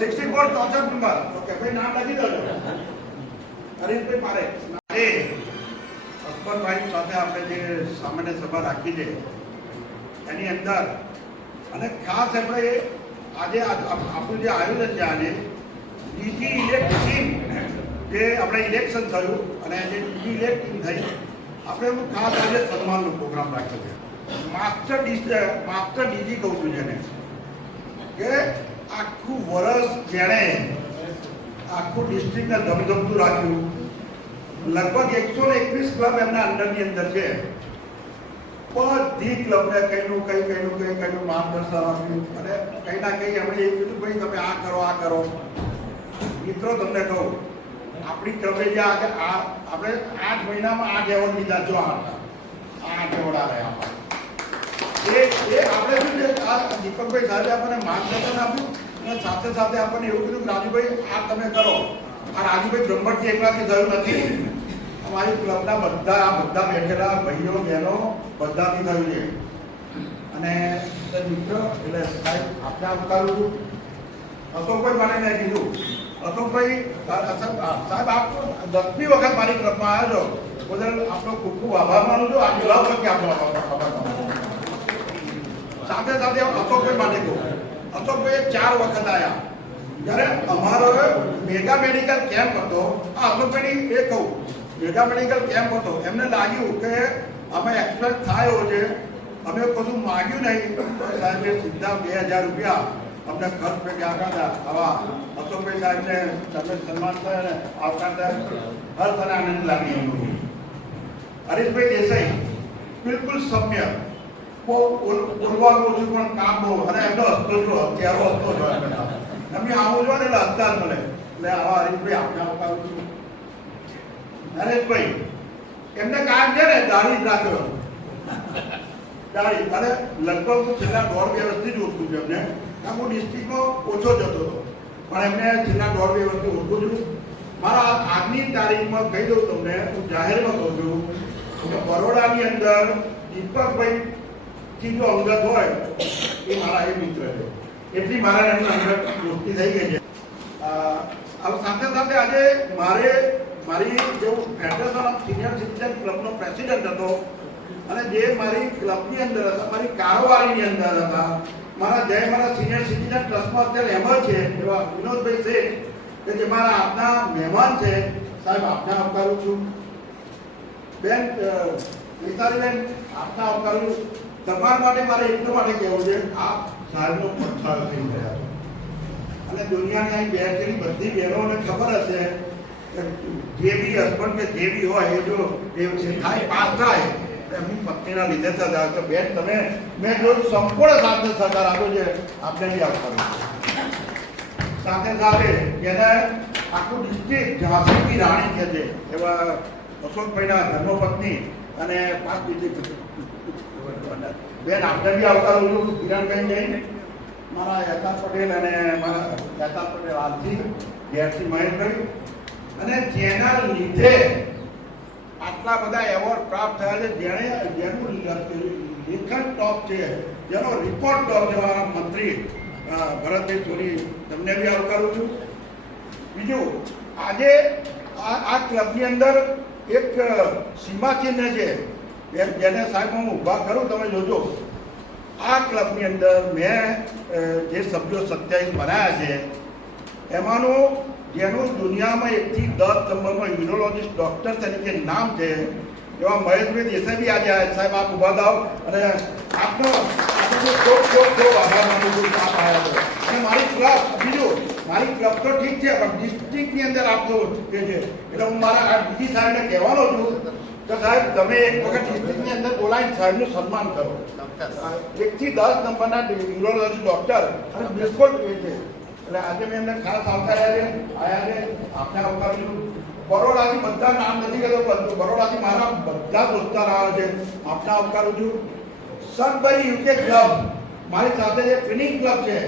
64 64 number. Okay ભાઈ નામ લખી દો. હરીશભાઈ પારે. એ અકબરભાઈ સાથે આપણે જે સામાન્ય સભા રાખી છે એની અંદર અને ખાસ આપણે આજે આપણું જે આયોજન છે આજે ડીજી ઇલેક્શન જે આપણે ઇલેક્શન થયું અને જે ડીજી ઇલેક્શન થઈ આપણે એનું ખાસ આજે સન્માનનો પ્રોગ્રામ રાખ્યો છે. માસ્ટર ડીજી કહું છું જેને કે આખું વર્ષ જેણે આખું ડિસ્ટ્રિક્ટને ધમધમતું રાખ્યું. લગભગ 121 ક્લબ એમના અંડરની અંદર છે. બધી ક્લબને કઈનું માર્ગદર્શન આપ્યું અને કંઈ ના કંઈ એમણે એવું કીધું ભાઈ તમે આ કરો. મિત્રો તમને કહું આપણી ક્લબે જે આજે આપણે 8 મહિનામાં 8 એવોર્ડ લીધા. જો 8 એવોર્ડ આવે આપણે શું છે આ દીપકભાઈ સાહેબે આપણને માર્ગદર્શન આપ્યું અને સાથે સાથે આપણને એવું કીધું કે રાજુભાઈ આ તમે કરો. આ રાજુભાઈ બ્રહ્મટથી એકલાથી થયું નથી. અમારી ક્લબના બધા બેઠેલા ભાઈઓ બહેનો બધાથી થયું છે. અને મિત્રો એટલે સાહેબ આપણે આવકારું છું. અશોકભાઈ માટે મેં કીધું અશોકભાઈ સાહેબ આપ 10મી વખત મારી ક્લબમાં આવ્યો છો બદલ આપણો ખૂબ ખૂબ આભાર માનું છું. આ ક્લબ પછી આપણો આભાર માનું. સાથે સાથે અશોકભાઈ માટે કહું અશોકભાઈ 4 વખત આવ્યા. જ્યારે અમારો મેગા મેડિકલ કેમ્પ હતો આ અશોકભાઈની એ કહું મેગા મેડિકલ કેમ્પ હતો એમને લાગ્યું કે અમે એક્સપ્રેસ થાય છે અમે કશું માગ્યું નહીં સાહેબે સીધા 2000 રૂપિયા અમને ખર્ચ પેટે આપ્યા હતા. આવા અશોકભાઈ સાહેબને તમને સન્માન થાય અને આવતા હર તને આનંદ લાગી અનુભવ. હરીશભાઈ દેસાઈ બિલકુલ સમ્ય બોલવાનું ઓછું પણ કામ બહુ અને એમનો હસતો જો અત્યારો હસતો જ હોય એમની આવું જો ને એટલે હસતા જ મળે. એટલે આવા હરીશભાઈ આપણે આવકારું છું. નરેશભાઈ એમને કામ છે ને દાઢી જ રાખ્યો દાઢી અને લગભગ હું છેલ્લા 1.5-2 વર્ષથી જ ઓળખું છું એમને. હું ડિસ્ટ્રિક્ટમાં ઓછો જતો હતો પણ એમને છેલ્લા 1.5-2 વર્ષથી ઓળખું છું. મારા આજની તારીખમાં કહી દઉં તમને હું જાહેરમાં કહું છું કે બરોડાની અંદર દીપકભાઈ થી જો અંગત હોય એ મારા એ મિત્ર છે. એટલી મારા એમના અંગત દોસ્તી થઈ ગઈ છે. સાથે સાથે આજે મારી જેવું ફેડરેશન ઓફ સિનિયર સિટીઝન ક્લબનો પ્રેસિડેન્ટ હતો અને જે મારી ક્લબની અંદર હતા મારી કારોબારીની અંદર હતા મારા સિનિયર સિટીઝન ટ્રસ્ટમાં અત્યારે એમ છે એવા વિનોદભાઈ છે કે જે મારા આપના મહેમાન છે. સાહેબ આપને આવકારું છું. બેન નિતારીબેન આપને આવકારું છું. તમારા માટે મારે એટલા માટે કહેવું છે આ સાહેબનો પથ્થર થઈ ગયા અને દુનિયાની અહીં બેઠેલી બધી બહેનોને ખબર હશે કે જે બી હસબન્ડ કે જે બી હોય એ જો થાય પાસ થાય એમની પત્નીના લીધે થતા તો બેન તમે મેં જો સંપૂર્ણ સાથે સહકાર આપ્યો છે આપણે બી આવકારું. સાથે સાથે એને આખું ડિસ્ટ્રિક્ટ ઝાંસીની રાણી કહે છે એવા અશોકભાઈના ધર્મપત્ની અને 5 બીજી બેન આપણે બી આવકારું છું. કિરણબેન જઈને મારા યથાર્થ પટેલ અને મારા યથાર્થ પટેલ આલસી ઘેરથી મહેશભાઈ અને જેના લીધે આટલા બધા એવોર્ડ પ્રાપ્ત થયા છે જેનું લેખન ટોપ છે જેનો રિપોર્ટ ટોપ છે મારા મંત્રી ભરતભાઈ સોની તમને બી આવકારું છું. બીજું આજે આ ક્લબની અંદર એક સીમા ચિહ્ન છે જેને સાહેબ હું ઊભા કરું તમે જોજો. આ ક્લબની અંદર મેં જે સભ્યો 27 બનાવ્યા છે એમાંનું જેનું દુનિયામાં 1 થી 10 નંબરમાં યુરોલોજીસ્ટ ડૉક્ટર તરીકે નામ છે એવા મહેશભાઈ દેસાઈ બી આજે આવ્યા. સાહેબ આપ ઊભા થાવ અને આપનો ખૂબ આભાર માનું છું આપ આવ્યા છો. અને મારી ક્લબ બીજું મારી ક્લબ તો ઠીક છે પણ ડિસ્ટ્રિક્ટની અંદર આપતો એ છે એટલે હું મારા બીજી સાહેબને કહેવાનો છું તો સાહેબ તમે એક વખત ડિસ્ટ્રિક્ટની અંદર બોલાવીને સાહેબનું સન્માન કરો. 1 થી 10 નંબરના યુરોલોજી ડૉક્ટર અને બિલકુલ એ છે એટલે આજે મેં એમને ખાસ આવકાર્યા છે આવ્યા છે આપને આવકારું છું. બરોડાથી બધા નામ નથી કહેતો પરંતુ બરોડાથી મારા બધા દોસ્તાર આવે છે આપને આવકારું છું. સનબરી યુકે ક્લબ મારી સાથે જે ટ્રેનિંગ ક્લબ છે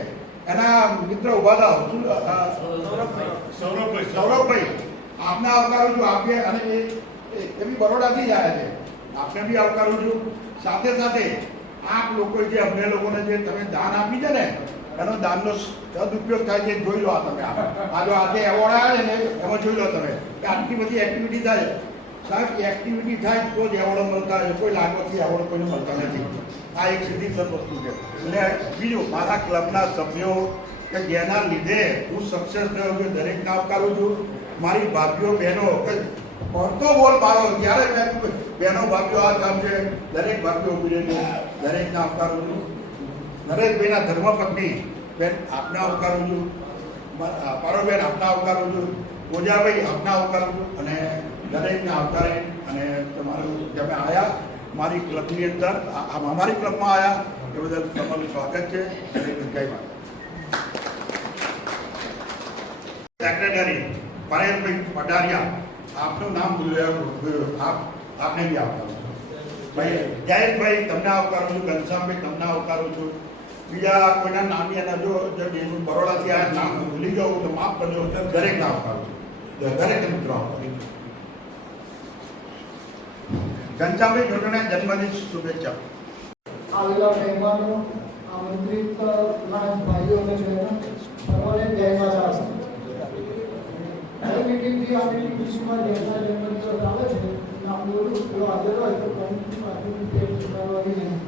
એના મિત્ર ઉભા થાવ સૌરભભાઈ આપને આવકારું છું. આપે અને એ બી બરોડાથી જ આવ્યા છે આપને બી આવકારું છું. સાથે સાથે આપ લોકો જે અમને લોકોને જે તમે દાન આપી છે ને એનો દાનનો સદુપયોગ થાય છે જોઈ લો. આ તમે આ જો આજે એવોર્ડ આવ્યા છે ને એમાં જોઈ લો તમે કે આટલી બધી એક્ટિવિટી થાય. સાહેબ એક્ટિવિટી થાય તો જ એવોર્ડ મળતા હોય, કોઈ લાગોથી એવોર્ડ કોઈને મળતા નથી. આ એક સીધી વસ્તુ છે. અને બીજું મારા ક્લબના સભ્યો કે જેના લીધે હું સક્સેસ થયો છું દરેકને આવકારું છું. મારી ભાભીઓ બહેનો કે પડતો બોલ મારો ત્યારે મેં બહેનો ભાભીઓ આ કામ છે દરેક ભાભીઓ ઉભી રહી દરેકને આવકારું છું. નરેશભાઈના ધર્મપત્ની બેન આપને આવકારું છું, પારોબેન આપને આવકારું છું, ઓજાભાઈ આપને આવકારું છું. અને દરેકને આવકારે અને તમારું તમે આવ્યા મારી ક્લબની અંદર અમારી ક્લબમાં આવ્યા એ બદલ તમારું સ્વાગત છે. જય વાત. સેક્રેટરી પાયલભાઈ પટારિયા આપનું નામ ભૂલ્યું આપને બી આવકારું છું. ભાઈ જયેશભાઈ તમને આવકારું છું, ઘનશ્યામભાઈ તમને આવકારું છું. બીજા કોઈના નામની અને જો બરોડાથી આ નામ ભૂલી જાઉં તો માફ કરજો. દરેકને આવકારું છું, દરેક મિત્રો આવકારું છું. ઘનશ્યામભાઈ જોડોને જન્મદિન શુભેચ્છા. આવેલા મહેમાનો, આમંત્રિત ભાઈઓ અને બહેનો સર્વને જય માતા. આ મીટિંગથી આ મીટિંગ વિશ્વમાં જેના જન્મદિવસ આવે છે નામ બોલું જો હાજર હોય તો કંઈકથી માથું પેટ સુધારવાની નહીં.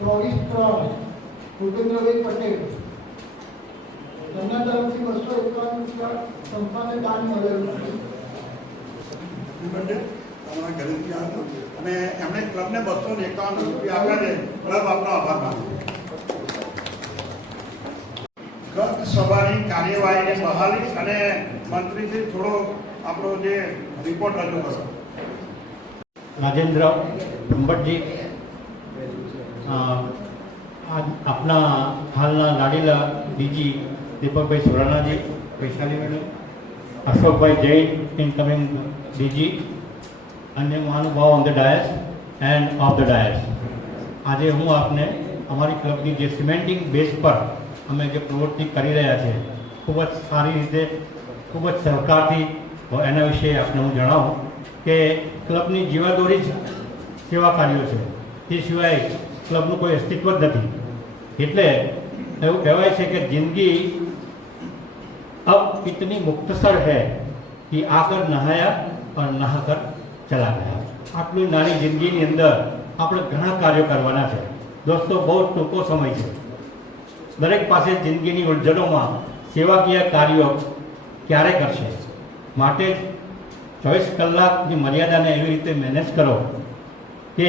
24 ભૂપેન્દ્રભાઈ પટેલ તેમના તરફથી 251 રૂપિયા સંસ્થાને દાન મળેલું છે. તમારા ઘરેથી આવ્યો અને એમણે ક્લબને 251 રૂપિયા આપ્યા છે. ક્લબ આપનો આભાર માનું. ગત સભાની કાર્યવાહીને બહાલી અને મંત્રીથી થોડો આપણો જે રિપોર્ટ રજૂ કરો. રાજેન્દ્ર બ્રહ્મભટ્ટજી, આપના હાલના લાડીલા ડીજી દીપકભાઈ સુરાણાજી, વૈશાલી મેડમ, અશોકભાઈ જૈન ઇનકમિંગ ડીજી, અન્ય મહાનુભાવો on the dais and off the dais. આજે હું આપને અમારી ક્લબની જે સિમેન્ટિંગ બેઝ પર અમે જે પ્રવૃત્તિ કરી રહ્યા છીએ ખૂબ જ સારી રીતે ખૂબ જ સહકારથી એના વિશે આપને હું જણાવું કે ક્લબની જીવાદોરી જ સેવા કાર્યો છે. તે સિવાય ક્લબનું કોઈ અસ્તિત્વ જ નથી. એટલે એવું કહેવાય છે કે જિંદગી અબ ઇતની મુખ્તસર હૈ કે આકર નહાયા और નહાકર ચલા ગયા. આટલી નાની જિંદગીની અંદર આપણે ઘણા કાર્યો કરવાના છે. દોસ્તો, બહુ ટૂંકો સમય છે. દરેક પાસે જિંદગીની ઉલઝનોમાં સેવાકીય કાર્યો ક્યારે કરશે? માટે જ 24 કલાકની મર્યાદાને એવી રીતે મેનેજ કરો કે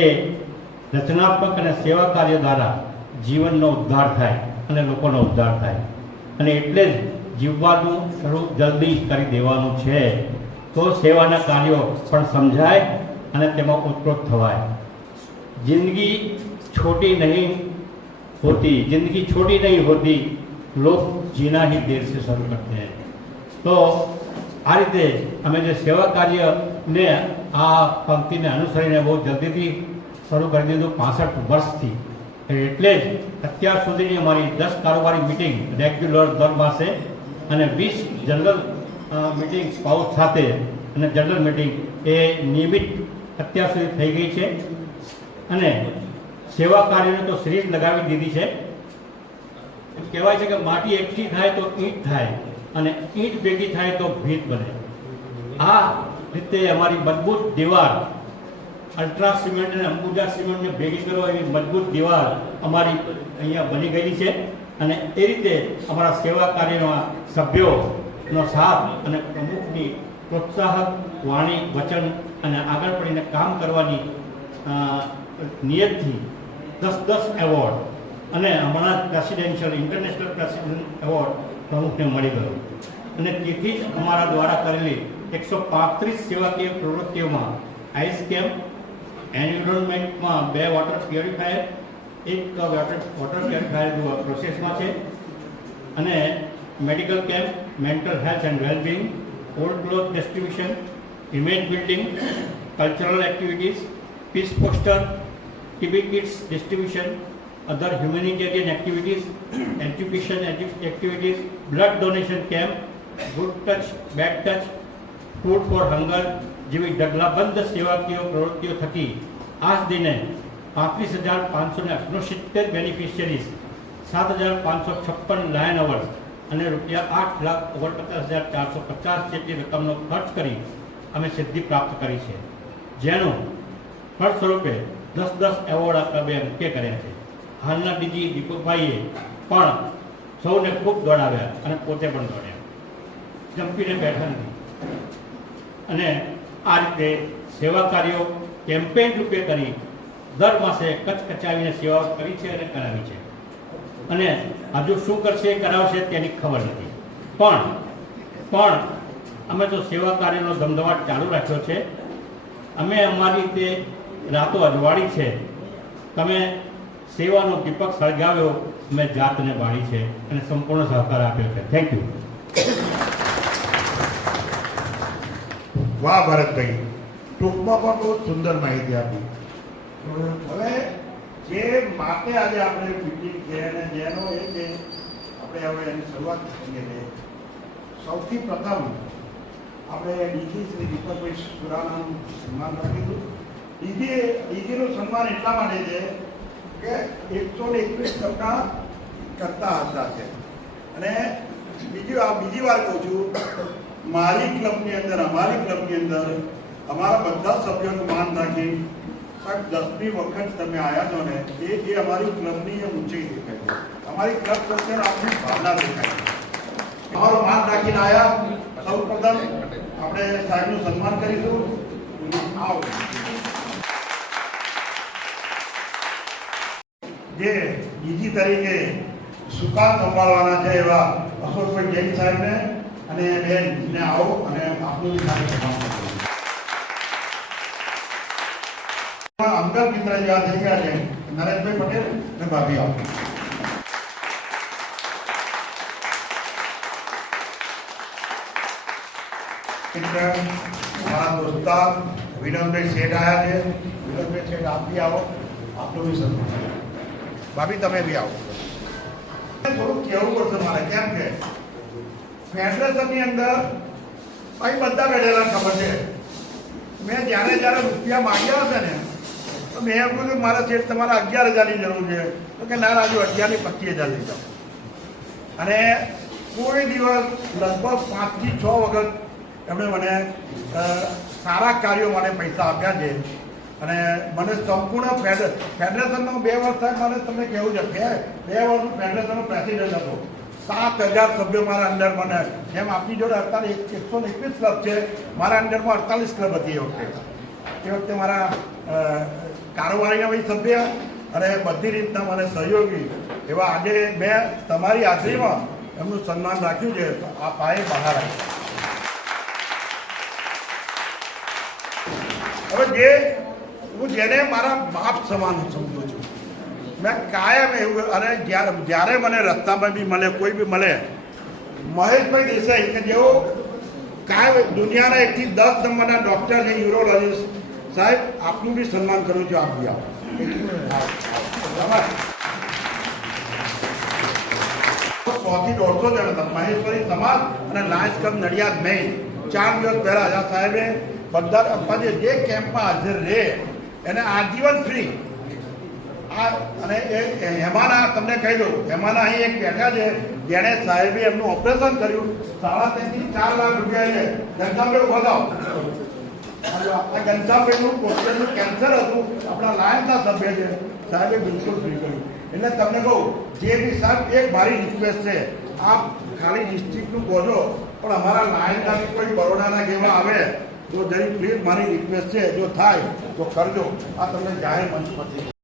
રચનાત્મક અને સેવા કાર્ય દ્વારા જીવનનો ઉદ્ધાર થાય અને લોકોનો ઉદ્ધાર થાય. અને એટલે જ જીવવાનું શરૂ જલ્દી કરી દેવાનું છે તો સેવાના કાર્યો પણ સમજાય અને તેમાં ઉત્પ્રોત થવાય. જિંદગી छोटी नहीं होती, जिंदगी छोटी नहीं होती, लोग जीना ही देर से शुरू करते हैं. तो આ રીતે અમે જે સેવા કાર્યને આ પંક્તિને અનુસરીને બહુ જલ્દીથી શરૂ કરી દીધું 65 વર્ષથી. એટલે જ અત્યાર સુધીની અમારી 10 કારોબારી મિટિંગ રેગ્યુલર દર માસે અને 20 જનરલ મિટિંગ સ્પાઉસ સાથે અને જનરલ મિટિંગ એ નિયમિત અત્યાર સુધી થઈ ગઈ છે. અને સેવા કાર્યોને તો સિરીઝ લગાવી દીધી છે. કહેવાય છે કે માટી એકઠી થાય તો ઈંટ થાય અને ઈંટ ભેગી થાય તો ભીત બને. આ રીતે અમારી મજબૂત દીવાલ અલ્ટ્રા સિમેન્ટ અને અંબુજા સિમેન્ટને ભેગી કરો એવી મજબૂત દીવાલ અમારી અહીંયા બની ગયેલી છે. અને એ રીતે અમારા સેવા કાર્યના સભ્યોનો સાથ અને પ્રમુખની પ્રોત્સાહક વાણી, વચન અને આગળ પડીને કામ કરવાની નિયતથી 10 એવોર્ડ અને હમણાં પ્રેસિડેન્શિયલ ઇન્ટરનેશનલ પ્રેસિડેન્ટ એવોર્ડ પ્રમુખને મળી ગયો. અને તેથી જ અમારા દ્વારા કરેલી 135 સેવાકીય પ્રવૃત્તિઓમાં આઈસ કેમ્પ, એન્વાયરમેન્ટમાં 2 વોટર પ્યોરિફાયર, 1 વોટર પ્યોરિફાયર પ્રોસેસમાં છે, અને medical camp, mental health and wellbeing, old cloth distribution, image building, cultural activities, peace poster, TB kits distribution, other humanitarian activities, education activities, blood donation camp, good touch, bad touch, food for hunger જેવી ઢગલાબંધ સેવાકીય પ્રવૃત્તિઓ થકી આજ દિને 35,569 બેનિફિશિયરીઝ 7,556 lion hours અને રૂપિયા 8,49,450 જેટલી રકમનો ખર્ચ કરી અમે સિદ્ધિ પ્રાપ્ત કરી છે, જેનો ફળ સ્વરૂપે 10 એવોર્ડ આ ક્લબે મૂકે કર્યા છે. હાલના ડીજી દીપકભાઈએ પણ સૌને ખૂબ દોડાવ્યા અને પોતે પણ દોડ્યા, જંપીને બેઠા નથી. અને આ રીતે સેવા કાર્યો કેમ્પેઇન રૂપે કરી દર માસે કચકચાવીને સેવાઓ કરી છે અને કરાવી છે. અને હજુ શું કરશે કરાવશે તેની ખબર નથી, પણ અમે તો સેવા કાર્યનો ધમધમાટ ચાલુ રાખ્યો છે. અમે અમારી રીતે રાતો અજવાળી છે. તમે સેવાનો દીપક સળગાવ્યો, મેં જાતને બાળી છે અને સંપૂર્ણ સહકાર આપ્યો છે. Thank you. વાહ ભરતભાઈ, ટૂંકમાં પણ બહુ સુંદર માહિતી આપી. હવે જે માટે આજે આપણે મીટિંગ છે અને જેનો એ છે આપણે હવે એની શરૂઆત કરીએ છીએ. સૌથી પ્રથમ આપણે ડીજી શ્રી દીપકભાઈ સુરાણાનું સન્માન રાખીશું. ડીજીનું સન્માન એટલા માટે છે કે 121 કરતા હતા છે. અને બીજી વાર કહું છું, અમારી ક્લબની અંદર અમારા બધા સભ્યોનું માન રાખી 10મી વખત તમે આવ્યા છો ને એ અમારી ક્લબની ઊંચાઈ દેખાય છે. અમારી ક્લબ પ્રત્યે આપણી ભાવના દેખાય છે. અમારું માન રાખીને આવ્યા. સૌ પ્રથમ આપણે સાહેબનું સન્માન કરીશું. આવો. જે બીજી તરીકે સુકાન સંભાળવાના છે એવા અશોકભાઈ જૈન સાહેબને અને બેનને આવો અને આપનું અંકલ મિત્ર જેવા થઈ ગયા છે નરેશભાઈ પટેલ અને ભાભી આવો. મારા દોસ્તાર વિનોદભાઈ શેઠ આવ્યા છે. વિનોદભાઈ શેઠ આપ બી આવો, આપનું બી સન્માન. ભાભી તમે બી આવો. થોડુંક કહેવું પડશે મારે, કેમ કે ફેડરેશનની અંદર ભાઈ બધા બેઠેલા ખબર છે. મેં જ્યારે રૂપિયા માંગ્યા હશે ને તો મેં એમ કહ્યું મારા શેઠ તમારે 11,000ની જરૂર છે. તો કે ના રાજુ 11,000 ની 25,000 લઈ જાઓ. અને કોઈ દિવસ લગભગ 5 થી 6 વખત એમણે મને સારા કાર્યો મને પૈસા આપ્યા છે. અને મને સંપૂર્ણ ફેડરેશનનો 2 વર્ષ થાય. મને તમને કહેવું છે 2 વર્ષ ફેડરેશનનો પ્રેસિડેન્ટ હતો. 7,000 સભ્યો મારા અંડર. મને જેમ આપની જોડે 121 ક્લબ છે, મારા અંડરમાં 48 ક્લબ હતી એ વખતે મારા કારોબારીના ભાઈ સભ્ય અને બધી રીતના મને સહયોગી એવા આજે મેં તમારી હાજરીમાં એમનું સન્માન રાખ્યું છે. તો આ પાયે બહાર આવ્યું. હવે હું જેને મારા બાપ સમાન સમજું છું, મેં કાયમ એવું. અને જ્યારે મને રસ્તામાં બી મળે, કોઈ બી મળે, મહેશભાઈ દેસાઈ કે જેઓ કાયમ દુનિયાના 1 થી 10 નંબરના ડૉક્ટર છે, યુરોલોજીસ્ટ સાહેબ, આપનું બી સન્માન કરું છું. આપ બી આવો. 100 થી 150 જણ હતા. મહેશ્વરી સમાજ અને લાયન્સ ક્લબ નડિયાદ મેઇન 4 દિવસ પહેલા આઝાદ સાહેબે બધા જે કેમ્પમાં હાજર રહે એને આજીવન ફ્રી. અને એ હેમાના તમને કહી દઉં, હેમાના અહીં એક બેઠા છે જેણે સાહેબે એમનું ઓપરેશન કર્યું. 3.5 થી 4 લાખ રૂપિયા છે. ઘનશ્યામભાઈ બતાવો. આ ઘનશ્યામભાઈનું પોસ્ટરનું કેન્સર હતું. આપણા લાયન્સના સભ્ય છે. સાહેબે બિલકુલ ફ્રી કર્યું. એટલે તમને કહું, જે બી સાહેબ એક મારી રિક્વેસ્ટ છે, આપ ખાલી ડિસ્ટ્રિક્ટનું બોલો પણ અમારા લાયન્સના બી કોઈ બરોડાના કેવા આવે તો જરી પ્લીઝ મારી રિક્વેસ્ટ છે, જો થાય તો કરજો. આ તમને જાહેર મંચ પરથી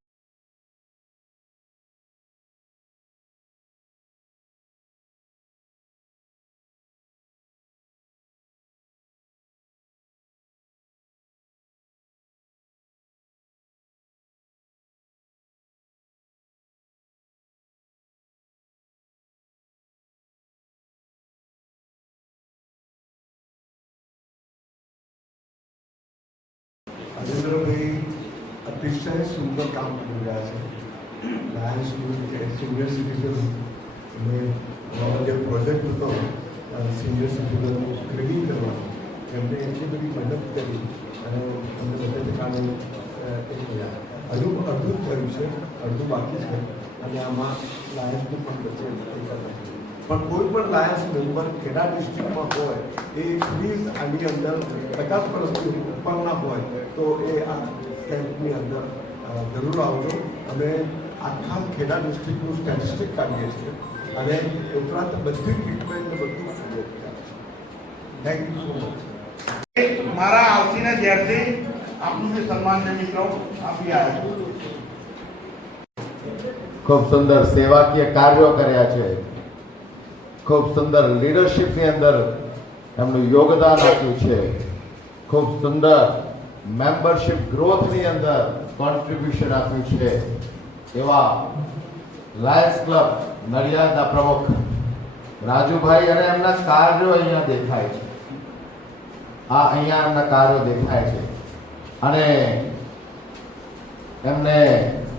રાજેન્દ્રભાઈ અતિશય સુંદર કામ કરી રહ્યા છે. લાયન્સ સિનિયર સિટીઝન અને અમારો જે પ્રોજેક્ટ હતો સિનિયર સિટીઝન ટ્રેનિંગ કરવાનો, એમને એટલી બધી મદદ કરી અને અમને બધા ઠેકાણે હજુ અડધું થયું છે, અડધું બાકી છે. અને આમાં લાયન્સની પણ વચ્ચે નથી કરતા. પણ કોઈ પણ લાયન્સ મેમ્બર ખેડા ડિસ્ટ્રિક્ટમાં હોય એ પ્લીઝ આની અંદર 50% ઉપરના હોય તો એ આ કેમ્પની અંદર જરૂર આવજો. અમે આખા ખેડા ડિસ્ટ્રિક્ટનું સ્ટેટિસ્ટિક કાઢીએ છીએ અને ઉપરાંત બધી ટ્રીટમેન્ટ બધું free of charge. Thank you so much. મારા આવતીને જ્યારથી આપનું જે સન્માન છે મિત્રો આપી આવ્યા. ખૂબ સુંદર સેવાકીય કાર્યો કર્યા છે, ખૂબ સુંદર લીડરશિપની અંદર એમનું યોગદાન આપ્યું છે, ખૂબ સુંદર મેમ્બરશિપ ગ્રોથની અંદર કોન્ટ્રીબ્યુશન આપ્યું છે એવા લાયન્સ ક્લબ નડિયાદના પ્રમુખ રાજુભાઈ અને એમના કાર્યો અહીંયા દેખાય છે. આ અહીંયા એમના કાર્યો દેખાય છે અને એમને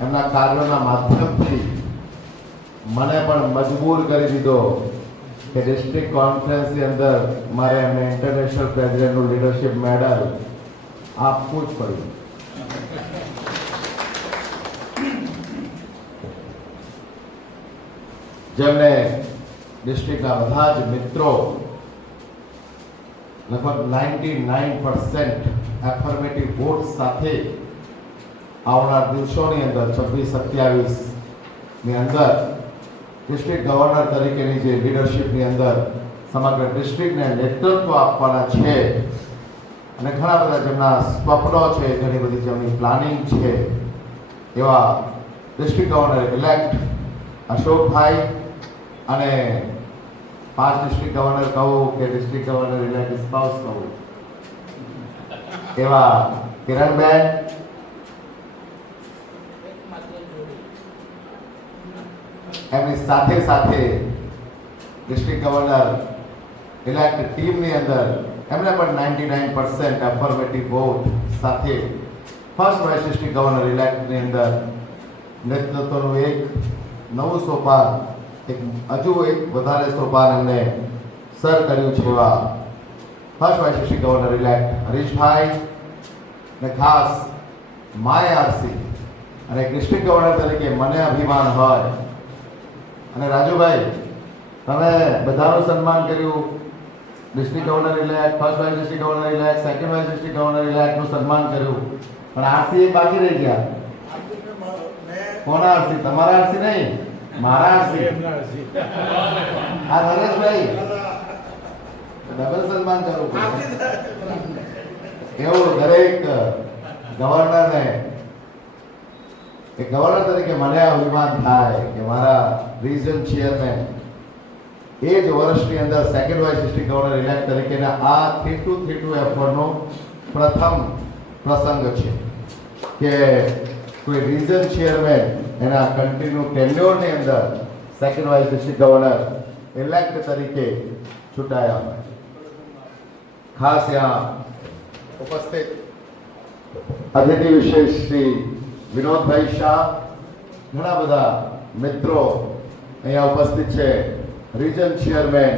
એમના કાર્યોના માધ્યમથી મને પણ મજબૂર કરી દીધો કે ડિસ્ટ્રિક્ટ કોન્ફરન્સની અંદર મારે એમને ઇન્ટરનેશનલ પ્રેસિડેન્ટનું લીડરશિપ મેડલ આપવું જ પડ્યું. જેમને ડિસ્ટ્રિક્ટના બધા જ મિત્રો લગભગ 99% એફર્મેટિવ વોટ સાથે આવનાર દિવસોની અંદર 26-27 ની અંદર ડિસ્ટ્રિક્ટ ગવર્નર તરીકેની જે લીડરશિપની અંદર સમગ્ર ડિસ્ટ્રિક્ટને નેતૃત્વ આપવાના છે અને ઘણા બધા જેમના સ્વપ્નો છે, ઘણી બધી જેમની પ્લાનિંગ છે એવા ડિસ્ટ્રિક્ટ ગવર્નર ઇલેક્ટ અશોકભાઈ અને 5 ડિસ્ટ્રિક્ટ ગવર્નર કહું કે ડિસ્ટ્રિક્ટ ગવર્નર ઇલેક્ટ સ્પાઉસ કહું એવા કિરણબેન, એમની સાથે સાથે ડિસ્ટ્રિક્ટ ગવર્નર ઇલેક્ટ ટીમની અંદર એમને પણ 99% એફર્મેટિવ વોટ સાથે ફર્સ્ટ વાઇસ ડિસ્ટ્રિક્ટ ગવર્નર ઇલેક્ટની અંદર નેતૃત્વનું એક નવું સોપાન, એક હજુ એક વધારે સોપાન એમને સર કર્યું છે એવા first vice district governor elect Harishbhai ને ખાસ માય આરસી અને ડિસ્ટ્રિક્ટ ગવર્નર તરીકે મને અભિમાન હોય અને રાજુભાઈ તમે બધાનું સન્માન કર્યું, district governor elect, first vice district governor elect, second vice district governor ઇલેક્ટનું સન્માન કર્યું, પણ આરસી એક બાકી રહી ગયા. કોના આરસી? તમારા આરસી નહીં, મારા આરસી. આ નરેશભાઈ ડબલ સન્માન કરવું પડે. એવું દરેક ગવર્નરને એક ગવર્નર તરીકે મને અભિમાન થાય કે મારા રિજન ચેરમેન એ જ વર્ષની અંદર second vice district governor elect તરીકેના આ 3-2-3-2 એફર્ટનો પ્રથમ પ્રસંગ છે કે કોઈ રિજન ચેરમેન એના કન્ટિન્યુ ટેન્યોરની અંદર second vice district governor elect તરીકે ચૂંટાયા હોય. ખાસ ત્યાં ઉપસ્થિત અતિથિ વિશેષ શ્રી વિનોદભાઈ શાહ, ઘણા બધા મિત્રો અહીંયા ઉપસ્થિત છે. રિજન ચેરમેન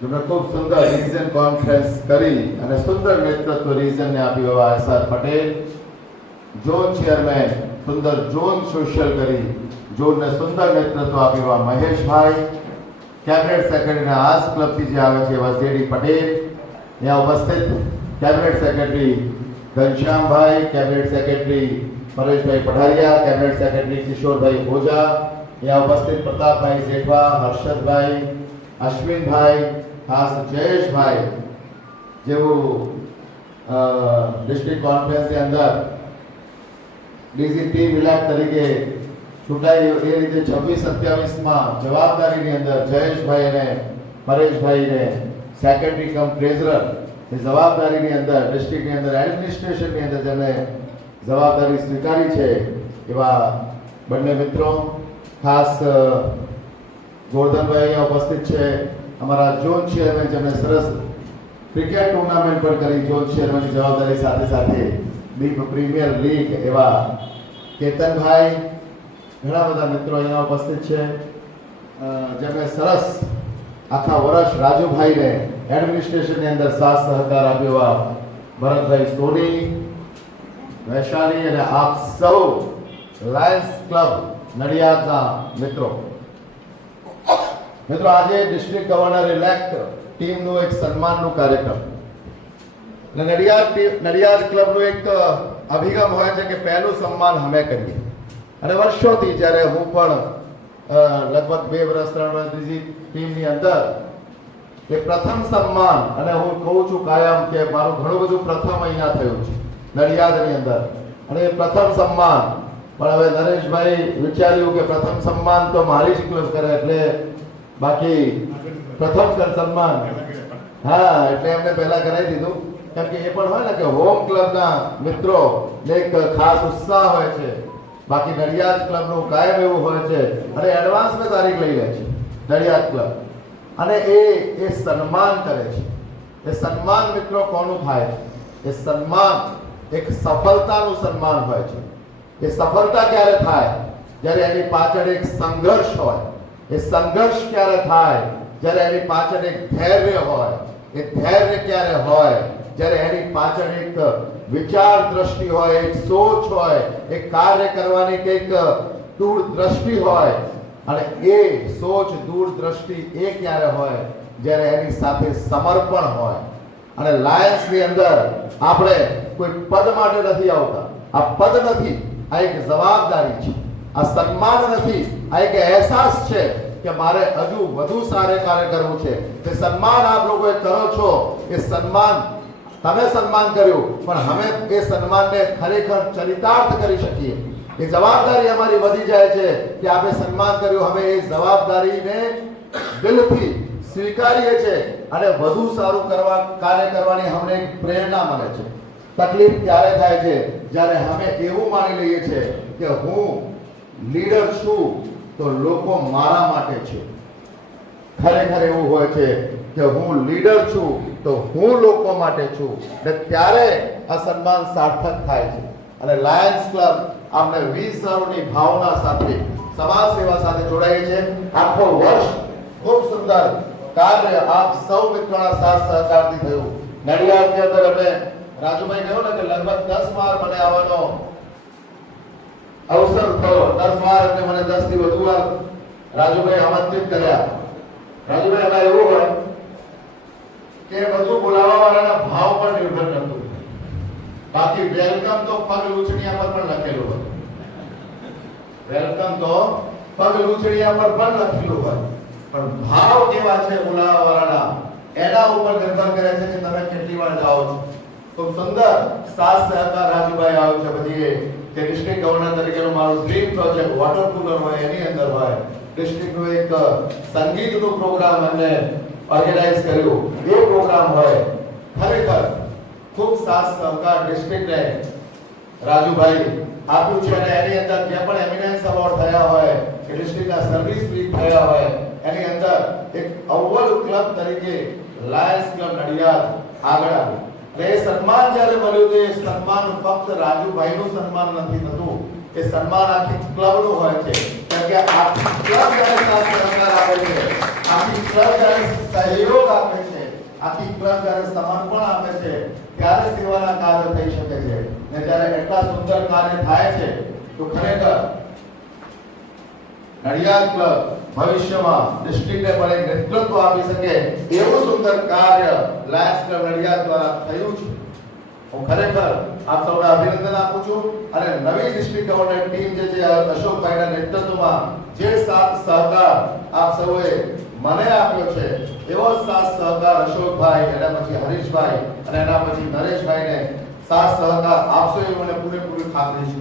જેમણે ખૂબ સુંદર રિજન કોન્ફરન્સ કરી અને સુંદર નેતૃત્વ રિજનને આપ્યું એવા એસ.આર. પટેલ, ઝોન ચેરમેન સુંદર ઝોન સોશિયલ કરી ઝોનને સુંદર નેતૃત્વ આપ્યું એવા મહેશભાઈ, કેબિનેટ સેક્રેટરીના આસ ક્લબથી જે આવે છે એવા જે.ડી. પટેલ, અહીંયા ઉપસ્થિત કેબિનેટ સેક્રેટરી ઘનશ્યામભાઈ, કેબિનેટ સેક્રેટરી પરેશભાઈ પઢારિયા, કેબિનેટ સેક્રેટરી કિશોરભાઈ ઓઝા, यहाँ उपस्थित प्रतापभाई जेठवा, हर्षदभाई, अश्विनभाई, खास जयेशभाई જેવું ડિસ્ટ્રિક્ટ કોન્ફરન્સની અંદર ડીસી ટીમ ઇલેક્ટ તરીકે ચૂંટાઈ એ રીતે 26-27માં જવાબદારીની અંદર જયેશભાઈ અને પરેશભાઈને સેક્રેટરી કમ ટ્રેઝરર એ જવાબદારીની અંદર ડિસ્ટ્રિક્ટની અંદર એડમિનિસ્ટ્રેશનની અંદર જેમને જવાબદારી સ્વીકારી છે એવા બંને મિત્રો, ખાસ ગોરધનભાઈ અહીંયા ઉપસ્થિત છે, અમારા ઝોન ચેરમેન જેમણે સરસ ક્રિકેટ ટુર્નામેન્ટ પણ કરી ઝોન ચેરમેનની જવાબદારી સાથે સાથે દીપ પ્રીમિયર લીગ એવા કેતનભાઈ, ઘણા બધા મિત્રો અહીંયા ઉપસ્થિત છે જેમણે સરસ આખા વર્ષ રાજુભાઈને એડમિનિસ્ટ્રેશનની અંદર સાથ સહકાર આપ્યો એવા ભરતભાઈ સોની, વૈશાલી અને આપ સૌ લાયન્સ ક્લબ નડિયાદના મિત્રો, આજે ડિસ્ટ્રિક્ટ ગવર્નર ઇલેક્ટ ટીમનું એક સન્માનનું કાર્યક્રમ અને નડિયાદ ક્લબનું એક અભિગમ હોય છે કે પહેલું સન્માન અમે કરીએ અને વર્ષોથી જ્યારે હું પણ લગભગ 2 વર્ષ 3 વર્ષ ત્રીજી ટીમની અંદર કે પ્રથમ સન્માન, અને હું કહું છું કાયમ કે મારું ઘણું બધું પ્રથમ અહીંયા થયું છે નડિયાદની અંદર, અને એ પ્રથમ સન્માન પણ હવે નરેશભાઈ વિચાર્યું કે પ્રથમ સન્માન તો મારી જ ક્લબ કરે એટલે બાકી પ્રથમ સન્માન એટલે એમને પહેલા કરાવી દીધું, કેમ કે એ પણ હોય ને કે હોમ ક્લબના મિત્રો એક ખાસ ઉત્સાહ હોય છે, બાકી નડિયાદ ક્લબનું કાયમ એવું હોય છે અને એડવાન્સમાં તારીખ લઈ લે છે નડિયાદ ક્લબ, અને એ સન્માન કરે છે. એ સન્માન મિત્રો કોનું થાય છે? એ સન્માન એક સફળતાનું સન્માન હોય છે. એ સફળતા ક્યારે થાય? જ્યારે એની પાછળ એક સંઘર્ષ હોય. એ સંઘર્ષ ક્યારે થાય? જ્યારે એની પાછળ એક ધૈર્ય હોય. એ ધૈર્ય ક્યારે હોય? જ્યારે એની પાછળ એક વિચાર દ્રષ્ટિ હોય, એક સોચ હોય, એક કાર્ય કરવાની કંઈક દૂરદ્રષ્ટિ હોય. અને એ સોચ દૂરદ્રષ્ટિ એ ક્યારે હોય? જ્યારે એની સાથે સમર્પણ હોય. અને લાયન્સની અંદર આપણે કોઈ પદ માટે નથી આવતા. આ પદ નથી, આ એક જવાબદારી છે. આ સન્માન નથી, આ એક અહેસાસ છે કે મારે હજુ વધુ સારું કાર્ય કરવું છે. તે સન્માન આપ લોકોએ કરો છો, એ સન્માન તમે સન્માન કર્યું, પણ અમે એ સન્માનને ખરેખર ચરિતાર્થ કરી શકીએ. એ જવાબદારી અમારી વધી જાય છે કે આપણે સન્માન કર્યું, હવે એ જવાબદારીને દિલથી સ્વીકારીએ છીએ અને વધુ સારું કાર્ય કરવાની અમને એક પ્રેરણા મળે છે. તકલીફ ત્યારે થાય છે જ્યારે અમે એવું માની લઈએ છીએ કે હું લીડર છું તો લોકો મારા માટે છે. ખરેખર એવું હોય છે કે હું લીડર છું તો હું લોકો માટે છું, ને ત્યારે આ સન્માન સાર્થક થાય છે. અને લાયન્સ ક્લબ આપણે 20 વર્ષની ભાવના સાથે સમાજ સેવા સાથે જોડાઈ છે. આખો વર્ષ ખૂબ સુંદર કાર્ય આપ સૌ મિત્રોના સાથ સહકારથી થયું. નડિયાદની અંદર અમે રાજુભાઈ કહ્યું ને કે લગભગ 10 વાર મને આવવાનો અવસર થયો. 10 વાર એટલે મને 10 થી વધુ વાર રાજુભાઈ આમંત્રિત કર્યા. રાજુભાઈ એમાં એવું હોય કે બધું બોલાવવા વાળાના ભાવ પર નિર્ભર કરતું, બાકી વેલકમ તો પગ લૂછણિયા પર પણ લખેલું હોય. વેલકમ તો પગ લૂછણિયા પર પણ લખેલું હોય, પણ ભાવ કેવા છે બોલાવવા વાળાના એના ઉપર નિર્ભર કરે છે કે તમે કેટલી વાર જાઓ છો. ખૂબ સુંદર સાથ સહકાર રાજુભાઈ આવ્યો છે. પછી જે ડિસ્ટ્રિક્ટ ગવર્નર તરીકેનું મારું ડ્રીમ પ્રોજેક્ટ વોટર કુલર હોય એની અંદર હોય, ડિસ્ટ્રિક્ટનું એક સંગીતનું પ્રોગ્રામ એમને ઓર્ગેનાઇઝ કર્યું, એ પ્રોગ્રામ હોય. ખરેખર ખૂબ સાથ સહકાર ડિસ્ટ્રિક્ટને રાજુભાઈ આપ્યું છે. અને એની અંદર જે પણ એમિનન્સ એવોર્ડ થયા હોય કે ડિસ્ટ્રિક્ટના સર્વિસ વીક થયા હોય એની અંદર એક અવ્વલ ક્લબ તરીકે લાયન્સ ક્લબ નડિયાદ આગળ આવ્યું. એ સન્માન જ્યારે મળ્યું તો એ સન્માન ફક્ત રાજુભાઈનું સન્માન નથી થતું, એ સન્માન આખી ક્લબનું હોય છે. કારણ કે આખી ક્લબ જ્યારે સાથ સહકાર આપે છે, આખી ક્લબ જ્યારે સહયોગ આપે છે, આખી ક્લબ જ્યારે સમર્પણ આપે છે, ત્યારે સેવાના કાર્ય થઈ શકે છે. ને જ્યારે એટલા સુંદર કાર્ય થાય છે તો ખરેખર નડિયાદ ક્લબ ભવિષ્યમાં ડિસ્ટ્રિક્ટને પણ એક નેતૃત્વ આપી શકે એવું સુંદર કાર્ય લાયન્સ ક્લબ નડિયાદ દ્વારા થયું છે. હું ખરેખર આપ સૌને અભિનંદન આપું છું. અને નવી ડિસ્ટ્રિક્ટ ગવર્નર ટીમ જે અશોકભાઈના નેતૃત્વમાં જે સાથ સહકાર આપ સૌએ મને આપ્યો છે, એવો સાથ સહકાર અશોકભાઈ, એના પછી હરીશભાઈ અને એના પછી નરેશભાઈને સાથ સહકાર આપશો એ મને પૂરેપૂરી ખાતરી છે.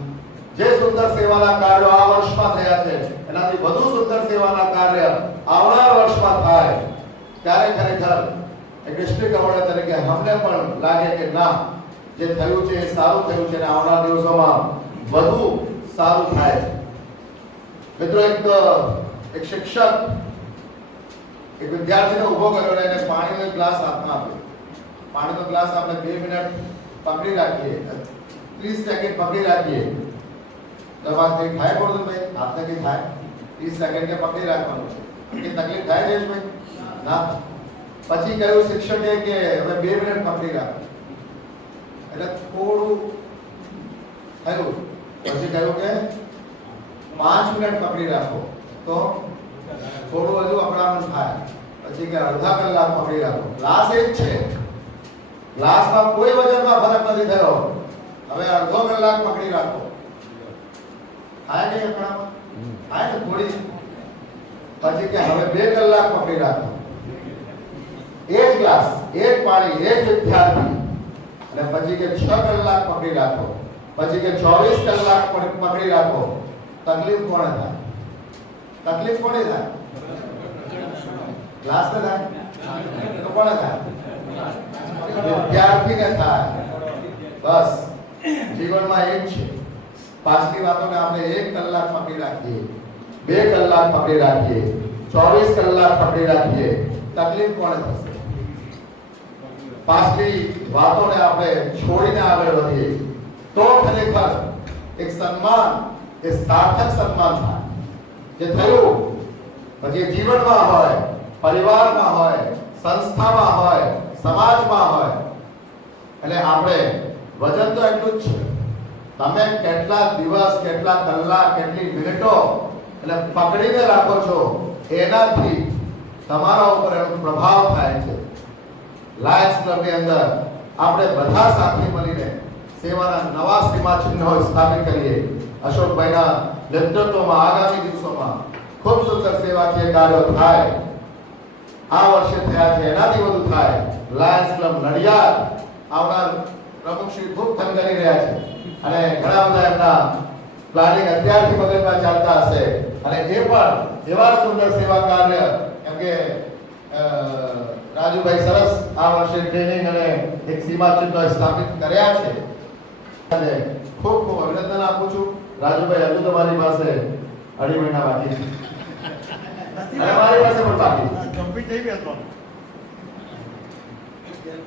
જે સુંદર સેવાના કાર્યો આ વર્ષમાં થયા છે એનાથી વધુ સુંદર સેવાના કાર્ય આવનાર વર્ષમાં થાય, ત્યારે ખરેખર એક ડિસ્ટ્રિક્ટ ગવર્નર તરીકે અમને પણ લાગે કે ના, જે થયું છે એ સારું થયું છે અને આવનાર દિવસોમાં વધુ સારું થાય છે. મિત્રો, એક શિક્ષક એક વિદ્યાર્થીને ઊભો કર્યો અને એને પાણીનો ગ્લાસ હાથમાં આપ્યો. પાણીનો ગ્લાસ આપણે 2 મિનિટ પકડી રાખીએ, 30 સેકન્ડ પકડી રાખીએ તો વાત કઈ થાય? ગોરધનભાઈ, આપને કઈ થાય? 30 સેકન્ડ કે પકડી રાખવાનું છે, કઈ તકલીફ થાય જયેશભાઈ? ના. પછી કહ્યું શિક્ષકે કે હવે 2 મિનિટ પકડી રાખ, એટલે થોડું થયું. પછી કહ્યું કે 5 મિનિટ પકડી રાખો તો થોડું હજુ અકળામણ થાય, પછી કે અડધા કલાક પકડી રાખો. ગ્લાસ એક છે, ગ્લાસમાં કોઈ વજનમાં ફરક નથી થયો, હવે અડધો કલાક પકડી રાખો. થાય નહીં અકળામણ? થાય ને થોડી. પછી કે હવે 2 કલાક પકડી રાખો. એક ગ્લાસ, એક પાણી, એક વિદ્યાર્થી. અને પછી કે 6 કલાક પકડી રાખો. પછી કે 24 કલાક પકડી રાખો. તકલીફ કોને થાય? તકલીફ કોને થાય? ગ્લાસ ને થાય તો કોને થાય? વિદ્યાર્થીને થાય. બસ જીવનમાં એ જ છે. પાછલી વાતોને આપણે 1 કલાક પકડી રાખીએ, 2 કલાક પકડી રાખીએ, 24 કલાક પકડી રાખીએ, તકલીફ કોને થશે? પાછલી વાતોને આપણે છોડીને આગળ વધીએ તો ખરેખર એક સન્માન, એ સાર્થક સન્માન થાય. જે થયું પછી જીવનમાં હોય, પરિવારમાં હોય, સંસ્થામાં હોય, સમાજમાં હોય, એટલે આપણે વજન તો એટલું જ છે. તમે કેટલા દિવસ, કેટલા કલાક, કેટલી મિનિટો એટલે પકડીને રાખો છો, એનાથી તમારા ઉપર એનો પ્રભાવ થાય છે. લાયન્સ ક્લબની અંદર આપણે બધા સાથે મળીને સેવાના નવા સીમાચિહ્નો સ્થાપિત કરીએ. અશોકભાઈના નેતૃત્વમાં આગામી દિવસોમાં ખૂબ સુંદર સેવાકીય કાર્યો થાય. આ વર્ષે થયા છે, એનાથી વધુ થાય. લાયન્સ ક્લબ નડિયાદ આવનાર પ્રમુખ શ્રી ખૂબ ધન કરી રહ્યા છે અને ઘણા બધા એમના પ્લાનિંગ અત્યારથી મગજમાં ચાલતા હશે અને એ પણ એવા સુંદર સેવા કાર્ય, કેમ કે રાજુભાઈ સરસ આ વર્ષે ટ્રેનિંગ અને એક સીમાચિહ્નો સ્થાપિત કર્યા છે. અને ખૂબ ખૂબ અભિનંદન આપું છું. રાજુભાઈ, હજુ તમારી પાસે 2.5 મહિના બાકી છે અને મારી પાસે પણ બાકી છે. કમ્પ્લીટ થઈ ગયો.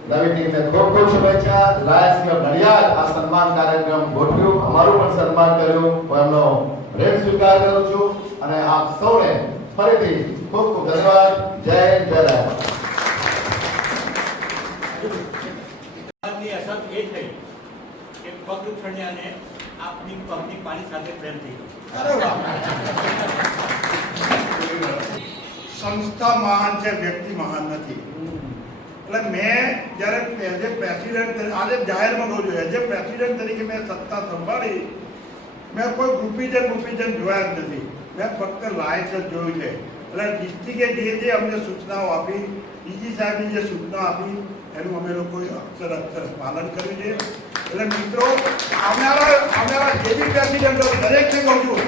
નવી ટીમને ખૂબ ખૂબ શુભેચ્છા. લાયન્સ ક્લબ નડિયાદ આ સન્માન કાર્યક્રમ ગોઠવ્યું, અમારું પણ સન્માન કર્યું. હું એમનો પ્રેમ સ્વીકાર કરું છું અને આપ સૌને ફરીથી ખૂબ ખૂબ ધન્યવાદ. જય જય. ની અસર એ થઈ કે પગ છોડ્યાને આપની પગની પાણી સાથે પ્રેમ થઈ ગયો. અરે વાહ. સંસ્થા મહાન છે, વ્યક્તિ મહાન નથી. એટલે મેં જ્યારે એઝ એ પ્રેસિડેન્ટ, આજે જાહેરમાં કહું છું, એઝ એ પ્રેસિડેન્ટ તરીકે મેં સત્તા સંભાળી, મેં કોઈ ગ્રુપિઝન જોયા જ નથી. મેં ફક્ત લાયન્સ જ જોયું છે. એટલે ડિસ્ટ્રિક્ટે જે અમને સૂચનાઓ આપી, ડીજી સાહેબે જે સૂચનાઓ આપી, એનું અમે લોકોએ અક્ષર પાલન કર્યું છે. એટલે મિત્રો, આવનારા જે બી પ્રેસિડેન્ટો દરેકને કહું છું,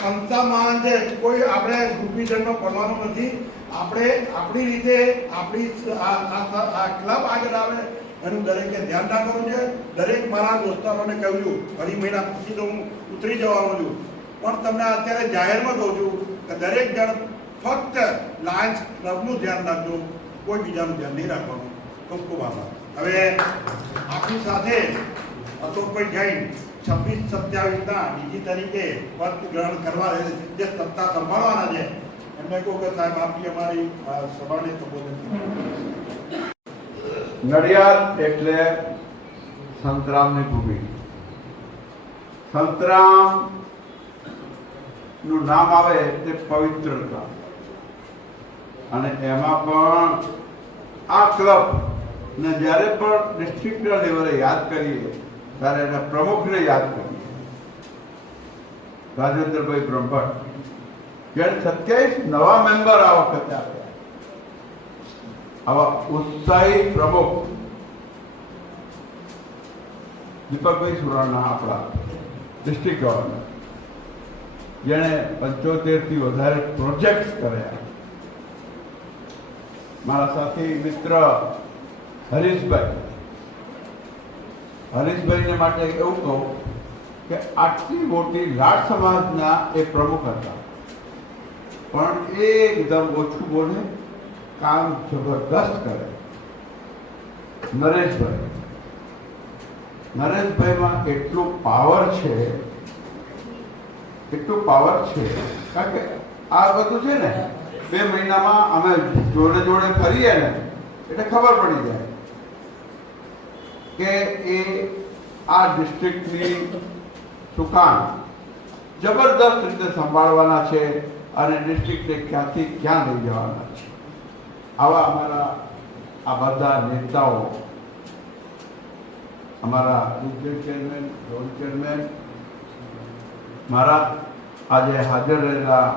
સંસ્થા મહાન છે, કોઈ આપણે ગ્રુપિઝનમાં પડવાનું નથી. આપણે આપણી રીતે આપણી આ ક્લબ આગળ આવે એનું દરેકે ધ્યાન રાખવાનું છે. દરેક મારા દોસ્તારોને કહ્યું છું, 2.5 મહિના પછી તો હું ઉતરી જવાનો છું, પણ તમને અત્યારે જાહેરમાં કહું છું કે દરેક જણ ફક્ત લાયન્સ ક્લબનું ધ્યાન રાખજો, કોઈ બીજાનું ધ્યાન નહીં રાખવાનું. ખૂબ ખૂબ આભાર. હવે આપણી સાથે અશોકભાઈ જૈન 26-27ના ડીજી તરીકે પદ ગ્રહણ કરવા જે સત્તા સંભાળવાના છે, એમને કહું કે સાહેબ આપની અમારી સભાને સંબોધન. નડિયાદ એટલે સંતરામની ભૂમિ. સંતરામ નું નામ આવે તે પવિત્રતા, અને એમાં પણ આ ક્લબ ને જ્યારે પણ ડિસ્ટ્રિક્ટ લેવલે યાદ કરીએ ત્યારે એના પ્રમુખને યાદ કરીએ, રાજેન્દ્રભાઈ બ્રહ્મભટ્ટ, જેને 27 નવા મેમ્બર આ વખતે આવ્યા. આવા ઉત્સાહી પ્રમુખ દીપકભાઈ સુરાણા, આપણા ડિસ્ટ્રિક્ટ ગવર્નર, જેણે 75 થી વધારે પ્રોજેક્ટ કર્યા. મારા સાથી મિત્ર હરીશભાઈને માટે એવું કહું કે આટલી મોટી લાડ સમાજના એ પ્રમુખ હતા, પણ એકદમ ઓછું બોલે, કામ જબરદસ્ત કરે. નરેશભાઈમાં એટલું પાવર છે, કારણ કે આ બધું છે ને 2 મહિનામાં અમે જોડે જોડે ફરીએ ને એટલે ખબર પડી જાય કે એ આ ડિસ્ટ્રિક્ટની સુકાન જબરદસ્ત રીતે સંભાળવાના છે અને ડિસ્ટ્રિક્ટને ક્યાંથી ક્યાં લઈ જવાના છે. આવા અમારા આ બધા નેતાઓ, અમારા રિજિયન ચેરમેન, ઝોન ચેરમેન, મારા આજે હાજર રહેલા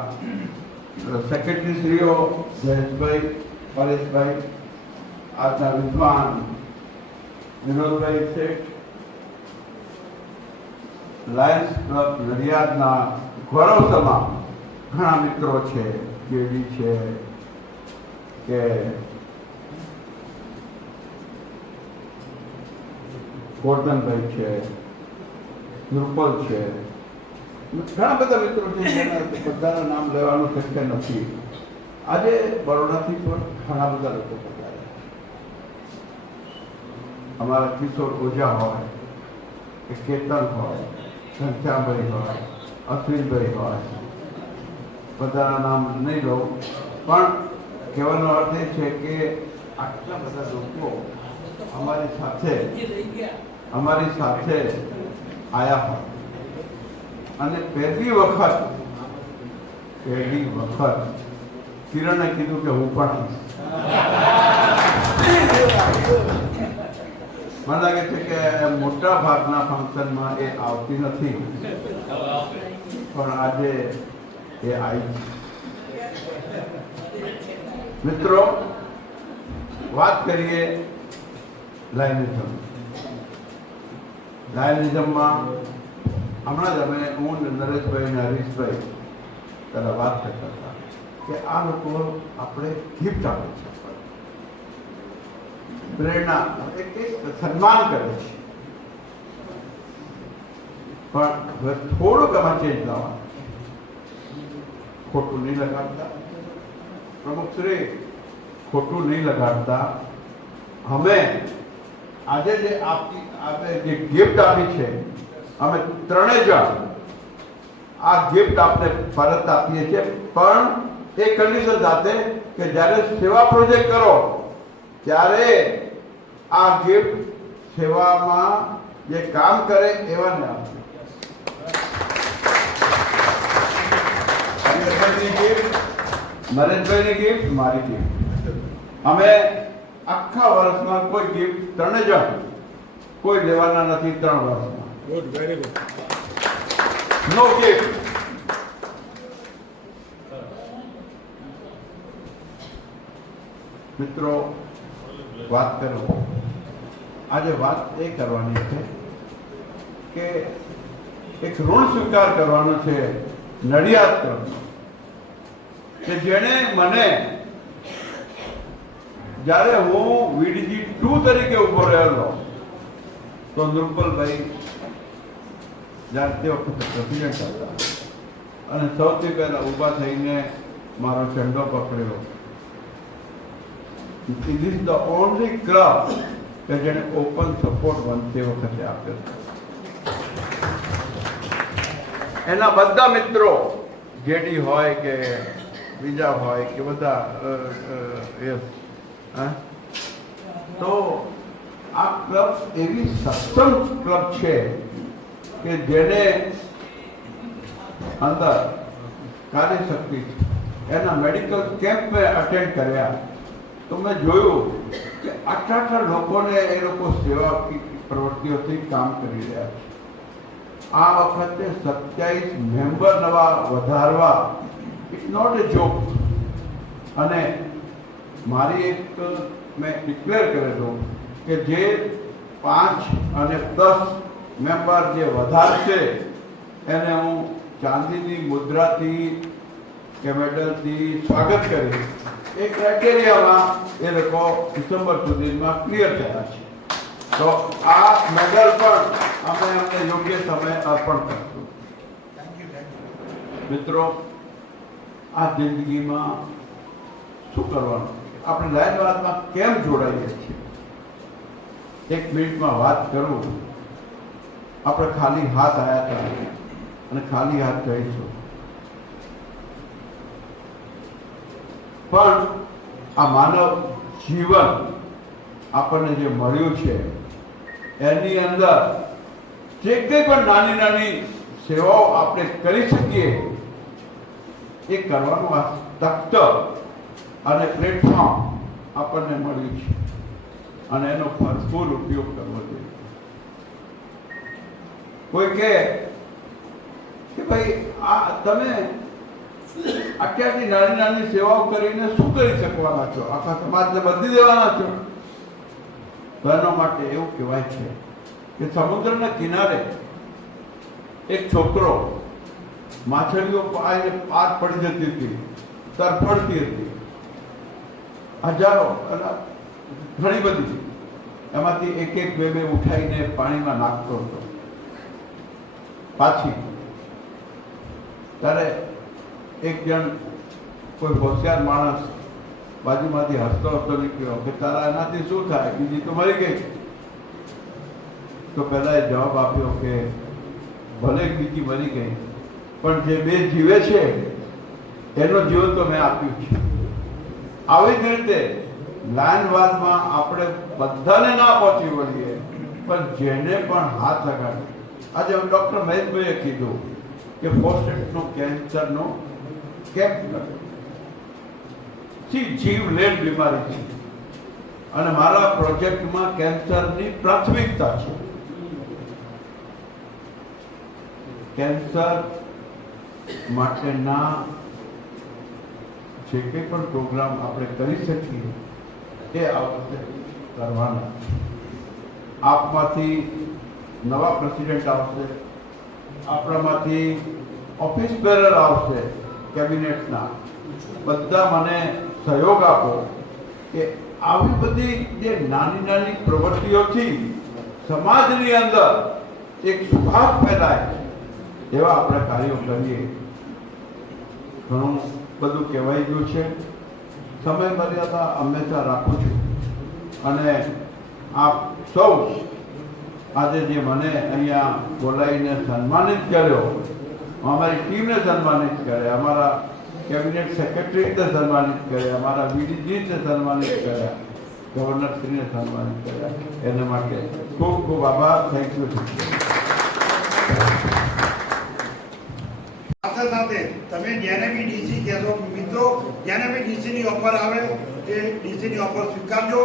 સેક્રેટરીશ્રીઓ જયેશભાઈ, પરેશભાઈ, આજના વિદ્વાન વિનોદભાઈ શેઠ, લાયન્સ ક્લબ નડિયાદના ગૌરવસમાં ઘણા મિત્રો છે, કેડી છે કે ગોરધનભાઈ છે, નૃપલ છે, ઘણા બધા મિત્રો છે જેના બધાના નામ લેવાનું શક્ય નથી. આજે બરોડાથી પણ ઘણા બધા લોકો પધાર્યા. અમારા કિશોર ઓઝા હોય કે કેતન હોય, ઘનશ્યામભાઈ હોય, અશ્વિનભાઈ હોય, બધાના નામ નહીં લઉં, પણ કહેવાનો અર્થ એ છે કે આટલા બધા લોકો અમારી સાથે આયા હોય અને પહેલી વખત કિરણે કીધું કે હું પણ મને લાગે છે કે મોટા ભાગના ફંક્શનમાં એ આવતી નથી, પણ આજે એ આવી. મિત્રો, વાત કરીએ લાયનિઝમમાં. હમણાં જ હું નરેશભાઈ અને હરીશભાઈ પહેલાં વાત કરતા હતા કે આ લોકો આપણે ગિફ્ટ આપે છે, પ્રેરણા, સન્માન કરે છે, પણ હવે થોડુંક આમાં ચેન્જ લાવવાનું. ખોટું નહીં લગાડતા પ્રમુખશ્રી, ખોટું નહીં લગાડતા. અમે આજે જે આપણે જે ગિફ્ટ આપી છે, અમે ત્રણેય જણ આ ગિફ્ટ આપને પરત આપીએ છીએ, પણ એ કન્ડિશન સાથે કે જ્યારે સેવા પ્રોજેક્ટ કરો ત્યારે આ ગિફ્ટ સેવામાં જે કામ કરે એવાને આપીએ. નરેશભાઈની ગિફ્ટ, મારી ગિફ્ટ. અમે આખા વર્ષમાં કોઈ ગિફ્ટ ત્રણેય જણ કોઈ લેવાના નથી. 3 વર્ષમાં નો ગિફ્ટ. મિત્રો, વાત કરો. આજે વાત એ કરવાની છે કે એક ઋણ સ્વીકાર કરવાનો છે નડિયાદ તરફનો, કે જેણે મને જ્યારે હું વીડીજી 2 તરીકે ઉભો રહેલો તો નૃપલભાઈ જ્યારે તે વખતે પ્રેસિડેન્ટ હતા અને સૌથી પહેલા ઊભા થઈને મારો ઝંડો પકડ્યો. It is the only club કે જેને ઓપન સપોર્ટ તે વખતે આપ્યો. એના બધા મિત્રો, જેડી હોય કે બીજા હોય કે બધા તો આ ક્લબ એવી સક્ષમ ક્લબ છે કે જેને અંદર કાર્યશક્તિ છે. એના મેડિકલ કેમ્પ મેં અટેન્ડ કર્યા તો મેં જોયું કે આટલા લોકોને એ લોકો સેવા પ્રવૃત્તિઓથી કામ કરી રહ્યા છે. આ વખતે 27 મેમ્બર નવા વધારવા ઇટ્સ નોટ એ જોક. અને મારી એક મેં ડિક્લેર કરેલું કે જે 5 અને 10 મેમ્બર જે વધારશે એને હું ચાંદીની મુદ્રાથી કે મેડલથી સ્વાગત કરીશ. એ ક્રાઇટેરિયામાં એ લોકો ડિસેમ્બર સુધીમાં ક્લિયર થયા છે. તો આ મેડલ પણ અમે અમને યોગ્ય સમયે અર્પણ કરશું. મિત્રો, આ જિંદગીમાં શું કરવાનું, આપણે લાયનવાદમાં કેમ જોડાઈએ છીએ? 1 મિનિટમાં વાત કરું. આપણે ખાલી હાથ આવ્યા હતા અને ખાલી હાથ જઈશું. પણ આ માનવ જીવન આપણને જે મળ્યું છે એની અંદર જે કંઈ પણ નાની નાની સેવાઓ આપણે કરી શકીએ એ કરવાનું આ તખ્ત અને પ્લેટફોર્મ આપણને મળ્યું છે અને એનો ભરપૂર ઉપયોગ કરવો જોઈએ. કોઈ કહે કે ભાઈ આ તમે આટલી નાની નાની સેવાઓ કરીને શું કરી શકવાના છો? આખા સમાજને બદલી દેવાના છો? તો એના માટે એવું કહેવાય છે કે સમુદ્રના કિનારે એક છોકરો માછલીઓ આવીને પાર પડી જતી હતી, તરફડતી હતી, હજારો ઘણી બધી, એમાંથી એક એક બે બે ઉઠાઈને પાણીમાં નાખતો હતો પાછી. ત્યારે એક જણ કોઈ હોશિયાર માણસ બાજુમાંથી હસતો હસતો નીકળ્યો કે તારા એનાથી શું થાય, બીજી તો મરી ગઈ. તો પહેલા એ જવાબ આપ્યો કે ભલે બીજી મરી ગઈ પણ જે બે જીવે છે એનો જીવન તો મેં આપ્યું છે. આવી જ રીતે લાયનવાદમાં આપણે બધાને ના પહોંચી વળીએ પણ જેને પણ હાથ લગાડે. આજે ડૉક્ટર મહેશભાઈએ કીધું કે પ્રોસ્ટેટનો કેન્સરનો કેમ્પ જીવલેણ બીમારી છે અને મારા પ્રોજેક્ટમાં કેન્સરની પ્રાથમિકતા છે. કેન્સર માટેના જે કંઈ પણ પ્રોગ્રામ આપણે કરી શકીએ એ આ વખતે કરવાના. આપમાંથી નવા પ્રેસિડેન્ટ આવશે, આપણામાંથી ઓફિસ બેરર આવશે કેબિનેટના. બધા મને સહયોગ આપો કે આવી બધી જે નાની નાની પ્રવૃત્તિઓથી સમાજની અંદર એક સુભાગ ફેલાય એવા આપણે કાર્યો કરીએ. ઘણું બધું કહેવાઈ ગયું છે. સમય મર્યાદા હંમેશા રાખું છું અને આપ સૌ આજે જે મને અહીંયા બોલાવીને સન્માનિત કર્યો, અમારી ટીમને સન્માનિત કરે, અમારા કેબિનેટ સેક્રેટરીને સન્માનિત કર્યા, અમારા વીડીજીને સન્માનિત કર્યા, ગવર્નરશ્રીને સન્માનિત કર્યા, એના માટે ખૂબ ખૂબ આભાર. Thank you. સાથે સાથે તમે જેને બી ડીસી કહેશો મિત્રો, જેને બી ડીસીની ઓફર આવે એ ડીસીની ઓફર સ્વીકારજો.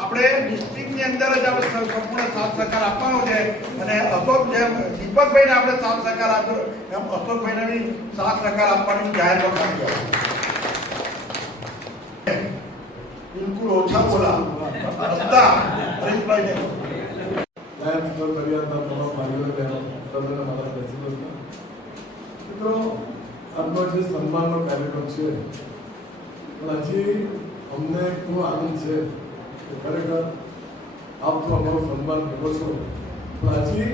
આપણે ડિસ્ટ્રિક્ટની અંદર જ આપણે સંપૂર્ણ સાથ સહકાર આપવાનો છે અને અશોક જેમ દીપકભાઈને આપણે સાથ સહકાર આપ્યો એમ અશોકભાઈને બી સાથ સહકાર આપવાની જાહેરમાં કરી. બિલકુલ ઓછા બોલા બધા હરીશભાઈને મિત્રો, આજનો જે સન્માનનો કાર્યક્રમ છે પણ હજી અમને ખૂબ આનંદ છે કે ખરેખર આપ તો અમારું સન્માન કરો છો પણ હજી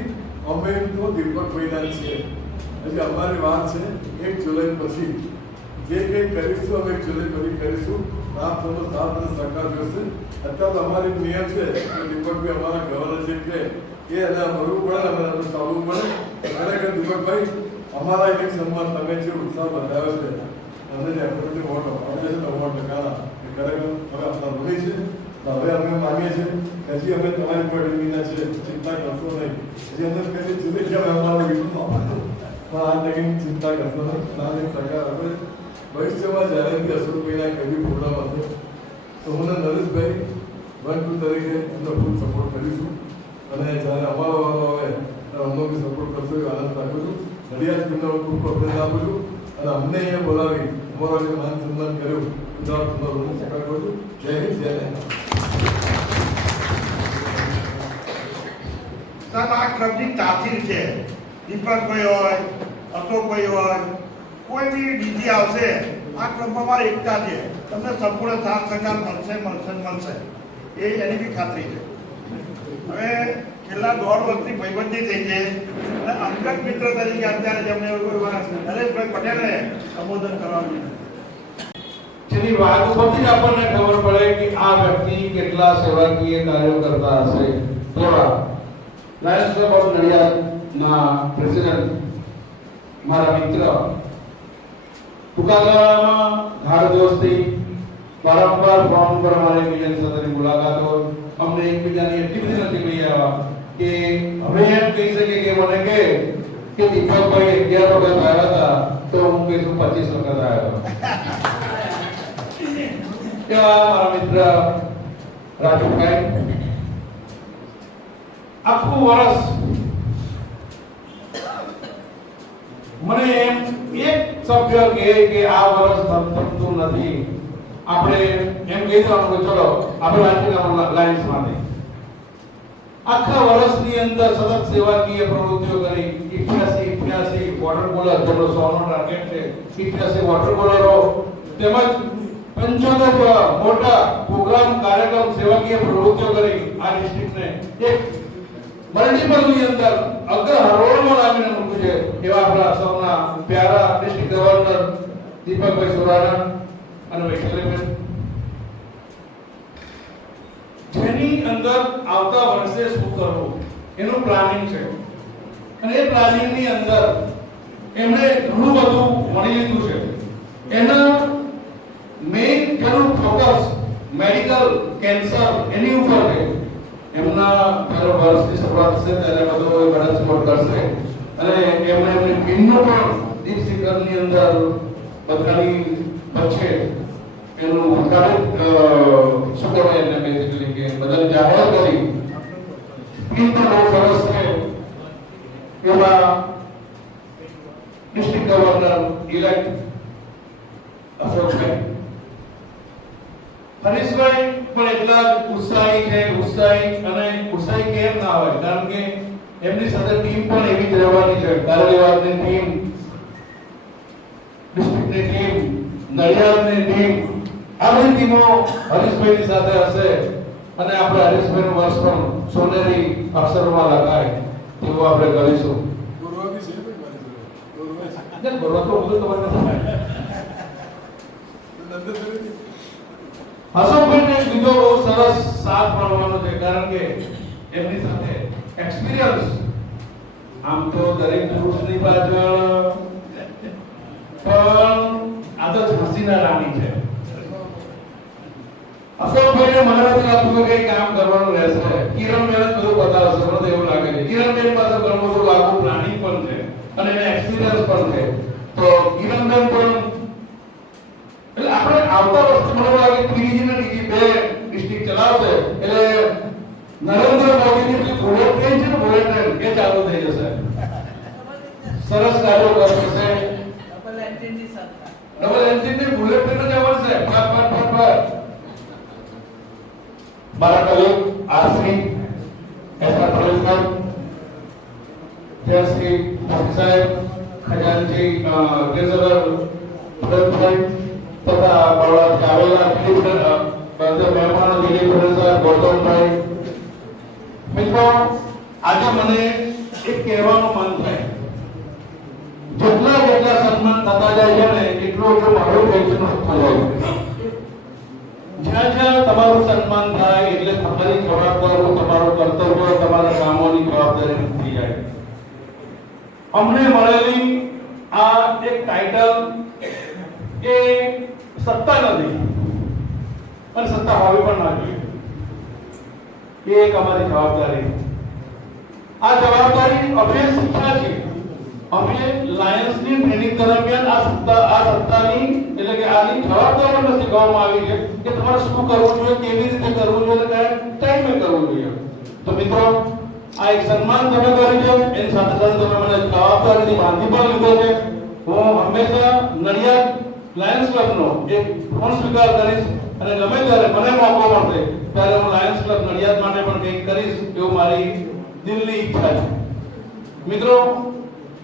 અમે તો દીપકભાઈના છીએ. હજી અમારી વાત છે 1 જુલાઈ પછી જે કંઈ કરીશું અમે 1 જુલાઈ પછી કરીશું. આપ થોડો સાથ અને સહકાર જોશે. અત્યારે અમારી નિયમ છે કે દીપકભાઈ અમારા ગવર્નર જે કે એને ભરવું પડે અને અમે ચાલવું પડે. ખરેખર દીપકભાઈ અમારા એક સન્માન તમે જે ઉત્સાહ બતાવ્યો છે અને જે એપ્રોચની વોટ અપાડે છે 90% ખરેખર હવે આપણા ભૂલી છે. હવે અમે માગીએ છીએ કે હજી અમે તમારી પડવીના છે, ચિંતા કરશો નહીં. હજી અંદર કઈ જુદી છે અમારો વિરોધ પણ આ લગીન ચિંતા કરશો નહીં. નાની સરકાર હવે ભવિષ્યમાં જ્યારે બી અશોકભાઈના કઈ પ્રોગ્રામ હશે તો હું નરેશભાઈ 1-2 તરીકે એમને ફૂલ સપોર્ટ કરીશું અને જ્યારે અમારો વારો આવે ત્યારે અમને બી સપોર્ટ કરશો એ આનંદ રાખું છું. નડિયાદ ટીમનો ખૂબ અભિનંદન આપું છું અને અમને અહીંયા બોલાવી અમારો જે માન સન્માન કર્યું ગુજરાત સહકાર કરું છું. જય હિન્દ, જય હિન્દ. સાહેબ, આ ક્લબની તાસીર છે. દીપકભાઈ હોય, અશોકભાઈ હોય, કોઈ બી ડીજી આવશે, આ ક્લબમાં મારી એકતા છે. તમને સંપૂર્ણ સાથ સહકાર મળશે એ એની બી ખાતરી છે. હવે છેલ્લા 1.5 વર્ષથી ભાઈબંધી થઈ છે અને અંગત મિત્ર તરીકે અત્યારે જેમને નરેશભાઈ પટેલને સંબોધન કરવાનું જેની વાત ઉપરથી જ આપણને ખબર પડે કે આ વ્યક્તિ કેટલા સેવાકીય કાર્યો કરતા હશે. થોડા લાયન્સ ક્લબ ઓફ નડિયાદના પ્રેસિડેન્ટ મારા મિત્ર ટૂંકા ગાળામાં ધાર દોસ્તી વારંવાર ફોન પર અમારે એકબીજાની સાથેની મુલાકાતો અમને એકબીજાની એટલી બધી નથી મળી આવ્યા કે હવે એમ કહી શકીએ કે મને કે કે દીપકભાઈ 11 વખત આવ્યા હતા તો હું કહીશું 25 વખત આવ્યો. એવા મારા મિત્ર રાજુભાઈ આખું વર્ષ મને એમ એક સભ્ય કહે કે આ વર્ષ થતું નથી, આપણે એમ કહી દેવાનું કે ચલો આપણે રાજકીય લાઇન્સમાં આખા વર્ષની અંદર સતત સેવાકીય પ્રવૃત્તિઓ કરી 88 વોટર કુલર જેનો 100નો ટાર્ગેટ છે, 88 વોટર કુલરો તેમજ 75 મોટા પ્રોગ્રામ કાર્યક્રમ સેવાકીય પ્રવૃત્તિઓ કરી આ ડિસ્ટ્રિક્ટને એક મલ્ટીપલની અંદર અગ્ર હરોળમાં લાવીને મૂક્યું છે. એવા આપણા સૌના પ્યારા ડિસ્ટ્રિક્ટ ગવર્નર દીપકભાઈ સોરાણા અને વૈશાલીબેન, જેની અંદર આવતા વર્ષે શું કરવું એનું પ્લાનિંગ છે. અને એ પ્લાનિંગની અંદર એમણે ઘણું બધું મળી લીધું છે. એના મેઇન જેનું ફોકસ મેડિકલ કેન્સર એની ઉપર છે. એમના પહેલો વર્ષની શરૂઆત થશે ત્યારે બધો ગણેશ મોટ કરશે અને એમણે એમની ટીમનો પણ દીપ શિખરની અંદર બધાની વચ્ચે એનું ઉદ્ઘાટન શું કહેવાય એને બેઝિકલી કે બધાને જાહેર કરી ટીમ પણ બહુ સરસ છે. એવા ડિસ્ટ્રિક્ટ ગવર્નર ઇલેક્ટ અશોકભાઈ હરીશભાઈ પણ એટલા ઉત્સાહી છે. ઉત્સાહી કેમ ના હોય, કારણ કે એમની સાથે ટીમ પણ એવી જ રહેવાની છે. કારેલીવાડની ટીમ, ડિસ્ટ્રિક્ટની ટીમ, નડિયાદની ટીમ, આ બધી ટીમો હરીશભાઈની સાથે હશે અને આપણે હરીશભાઈનું વર્ષ પણ સોનેરી અક્ષરોમાં લખાય તેવું આપણે કરીશું. ગોરવા બી છે ભાઈ મારી જોડે. ગોરવા તો બધું તમારે નંદનભાઈ અશોકભાઈને બીજો બહુ સરસ સાથ મળવાનો છે, કારણ કે એમની સાથે એક્સપિરિયન્સ આમ તો દરેક પુરુષની પાછળ પણ આદત હસીના રાણી છે. અશોકભાઈને મને નથી લાગતું કે કંઈ કામ કરવાનું રહેશે. કિરણબેન જ બધું બતાવશે, મને તો એવું લાગે છે. કિરણબેન પાસે ઘણું બધું આખું પ્લાનિંગ પણ છે અને એને એક્સપિરિયન્સ પણ છે. તો કિરણબેન પણ એટલે આપણે આવતા વર્ષે મને લાગે પીડીજી ને બીજી બે ડિસ્ટ્રિક્ટ ચલાવશે એટલે નરેન્દ્ર મોદીની જે બુલેટ ટ્રેન છે ને, બુલેટ ટ્રેન એ ચાલુ થઈ જશે. સરસ કાર્યો કરશે. ડબલ એન્જિનની બુલેટ ટ્રેન જ આવશે. ફટ. મારા કલીગ આરસી એસઆર પટેલ સાહેબ, શ્રી સાહેબ, ખજાનચી ટ્રેઝરર ભરતભાઈ તથા બરોડાથી આવેલા બધા મહેમાનો દિલીપ સાહેબ, ગૌતમભાઈ. મિત્રો, આજે મને એક કહેવાનું મન થાય, જેટલા સન્માન થતા જાય છે ને એટલું મારું ટેન્શન વધતું જાય. જ્યાં તમારું સન્માન થાય એટલે તમારી જવાબદારી, તમારું કર્તવ્ય, તમારા કામોની જવાબદારી વધતી જાય. અમને મળેલી આ એક ટાઇટલ એ સત્તા નથી અને સત્તા હોવી પણ ના જોઈએ. એ એક અમારી જવાબદારી. આ જવાબદારી અમે શીખ્યા છે. અમે લાયન્સની ટ્રેનિંગ દરમિયાન આ સત્તાની એટલે કે આની જવાબદારી અમને શીખવવામાં આવી છે કે તમારે શું કરવું જોઈએ, કેવી રીતે કરવું જોઈએ, કયા ટાઈમે કરવું જોઈએ. તો મિત્રો, આ એક સન્માન તમે કર્યું છે, એની સાથે સાથે તમે મને જવાબદારીની બાંધી પણ લીધો છે. હું હંમેશા નડિયાદ લાયન્સ ક્લબનો એક ફોન સ્વીકાર કરીશ અને ગમે ત્યારે મને મોકો મળશે ત્યારે હું લાયન્સ ક્લબ નડિયાદ માટે પણ કંઈક કરીશ એવું મારી દિલની ઈચ્છા છે. મિત્રો,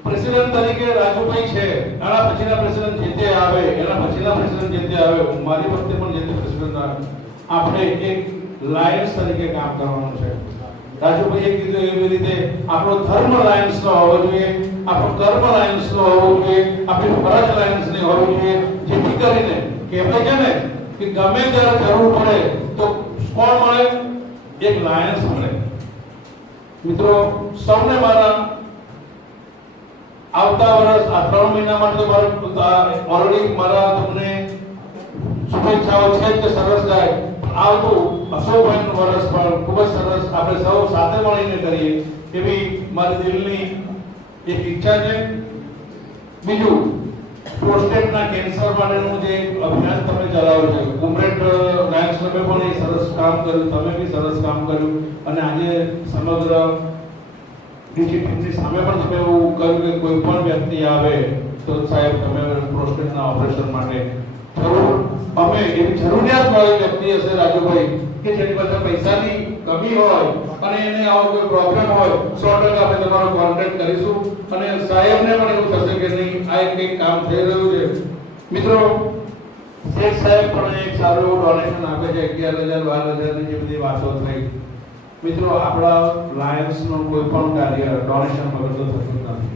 પ્રેસિડેન્ટ તરીકે રાજુભાઈ છે, આના પછીના પ્રેસિડેન્ટ જે તે આવે, એના પછીના પ્રેસિડેન્ટ જે તે આવે, મારી વખતે પણ જે તે પ્રેસિડેન્ટ આવે, આપણે એક લાયન્સ તરીકે કામ કરવાનું છે. રાજુભાઈએ કીધું એવી રીતે આપણો ધર્મ લાયન્સનો હોવો જોઈએ, આપણો કર્મ લાયન્સનો હોવો જોઈએ, આપણી ફરજ લાયન્સની હોવી જોઈએ, જેથી કરીને કહેવાય છે ને કે ગમે ત્યારે જરૂર પડે તો કોણ મળે? એક લાયન્સ મળે. મિત્રો, સૌને મારા આવતા વર્ષ આ 3 મહિના માટે ઓલરેડી મારા તમને શુભેચ્છાઓ છે કે સરસ જાય. આવતું અશોકભાઈનું વર્ષ પણ ખૂબ જ સરસ આપણે સૌ સાથે મળીને કરીએ એવી મારી દિલની એક ઈચ્છા છે. બીજું પ્રોસ્ટેટના કેન્સર માટેનું જે અભિયાન તમે ચલાવો છો, ઉમરેઠ લાયન્સ ક્લબે પણ એ સરસ કામ કર્યું, તમે બી સરસ કામ કર્યું અને આજે સમગ્ર ડિજિટલની સામે પણ તમે એવું કહ્યું કે કોઈ પણ વ્યક્તિ આવે તો સાહેબ તમે પ્રોસ્ટેટના ઓપરેશન માટે જરૂર, અમે એવી જરૂરિયાતવાળી વ્યક્તિ હશે રાજુભાઈ કે જેની પાસે પૈસાની કમી હોય અને એને આવો કોઈ પ્રોબ્લેમ હોય 100% આપણે તમારો કોન્ટેક્ટ કરીશું અને સાહેબને પણ એવું થશે કે નહીં આ એક કામ થઈ રહ્યું છે. મિત્રો શેખ સાહેબ પણ એક સારું એવું ડોનેશન આપે છે, 11,000 12,000 ની જે બધી વાતો થઈ. મિત્રો આપણા લાયન્સનું કોઈ પણ કાર્ય ડોનેશન વગર તો થતું નથી.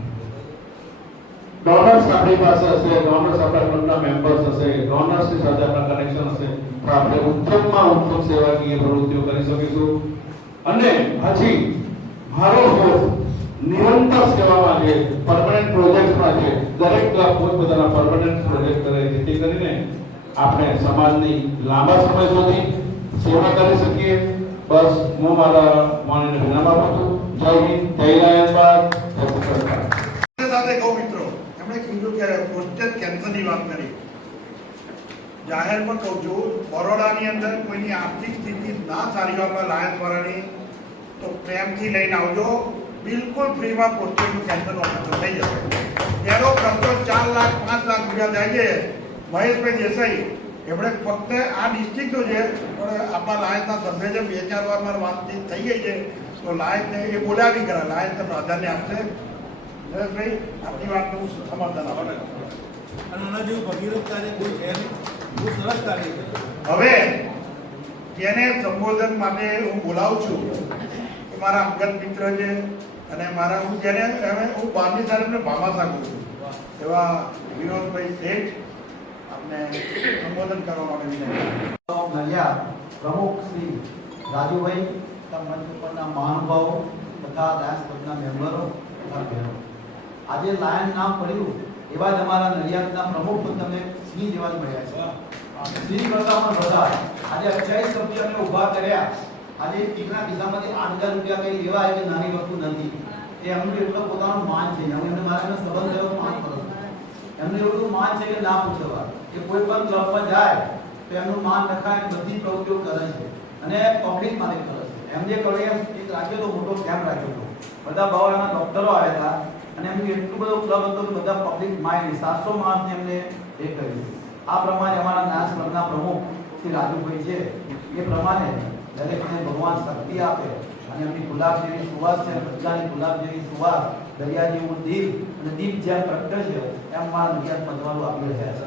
ડોનર્સ આપણી પાસે હશે, ડોનર્સ આપણા ક્લબના મેમ્બર્સ હશે, ડોનર્સની સાથે આપણા કનેક્શન હશે તો આપણે ઉત્તમમાં ઉત્તમ સેવાકીય પ્રવૃત્તિઓ કરી શકીશું. અને હજી મારો ફોર્સ નિરંતર સેવામાં છે, પરમનન્ટ પ્રોજેક્ટમાં છે. દરેક ક્લબ પોતપોતાના પરમનન્ટ પ્રોજેક્ટ કરે જેથી કરીને આપણે સમાજની લાંબા સમય સુધી સેવા કરી શકીએ. બસ હું મારા વાણીને વિરામ આપું છું. જય હિન્દ, જય લાયન્સબાગ, જય પુષ્કરબાગ. સાથે કહું મિત્રો, એમણે કીધું કે પ્રોસ્ટેટ કેન્સરની વાત કરી. જાહેરમાં કહું છું, બરોડાની અંદર કોઈની આર્થિક સ્થિતિ ના સારી હોય લાયન્સ વાળાની તો પ્રેમથી લઈને આવજો. બિલકુલ ફ્રીમાં પ્રોસ્ટેટનું કેન્સરનો ઓપરેશન થઈ જશે. એનો ખર્ચો 4 લાખ 5 લાખ રૂપિયા થાય છે. મહેશભાઈ દેસાઈ એમણે ફક્ત આ ડિસ્ટ્રિક્ટનો છે પણ આપણા લાયન્સના સભ્ય છે, 2-4 વાર મારી વાતચીત થઈ ગઈ છે તો લાયન્સને એ બોલાવી કરા, લાયન્સ તમને પ્રાધાન્ય આપશે. ભાઈ આપણી વાતનું હું સમર્થન આપું. અને આના જેવું ભગીરથ કાર્ય કોઈ છે નહીં, બહુ સરસ કાર્ય છે. હવે જેને સંબોધન માટે હું બોલાવું છું એ મારા અંગત મિત્ર છે અને મારા હું જેને હવે હું 12મી તારીખને ભામા સાગું છું એવા વિનોદભાઈ શેઠ આપને સંબોધન કરવા માટે વિનંતી. નડિયાદ પ્રમુખ શ્રી રાજુભાઈ તથા મંચ ઉપરના મહાનુભાવો તથા લાયન્સ ક્લબના મેમ્બરો તથા બહેનો, આજે લાયન નામ પડ્યું એવા જ અમારા નડિયાદના પ્રમુખ પણ તમને સિંહ જેવા જ મળ્યા છે. સિંહ કરતા પણ વધારે આજે 28 સભ્ય અમે ઊભા કર્યા. આજે ટીમના ખિસ્સામાંથી 8,000 રૂપિયા કઈ લેવા એ નાની વસ્તુ નથી. એ એમનું એટલું પોતાનું માન છે. એમને મારા સંબંધ થયો માન કરો. એમને એવું માન છે કે ના પૂછવા કે કોઈ પણ ક્લબમાં જાય તો એમનું માન રખાય, બધી પ્રવૃત્તિઓ કરે છે અને પબ્લિક માટે કરે છે. એમને કર્યું એક રાખ્યો તો મોટો કેમ્પ રાખ્યો હતો, બધા બાવાના ડોક્ટરો આવ્યા હતા અને એમનું એટલું બધું ક્લબ હતો કે બધા પબ્લિક માઇન્ડ 700 માણસને એમને એ કર્યું. આ પ્રમાણે અમારા લાયન્સ ક્લબના પ્રમુખ શ્રી રાજુભાઈ છે એ પ્રમાણે દરેકને ભગવાન શક્તિ આપે અને એમની ગુલાબ જેવી સુવાસ છે, બધાની ગુલાબ જેવી સુવાસ, દરિયા જેવું દિલ અને દીપ જેમ પ્રગટે છે એમ મારા નડિયાદ પંચવાળું આપી રહ્યા છે.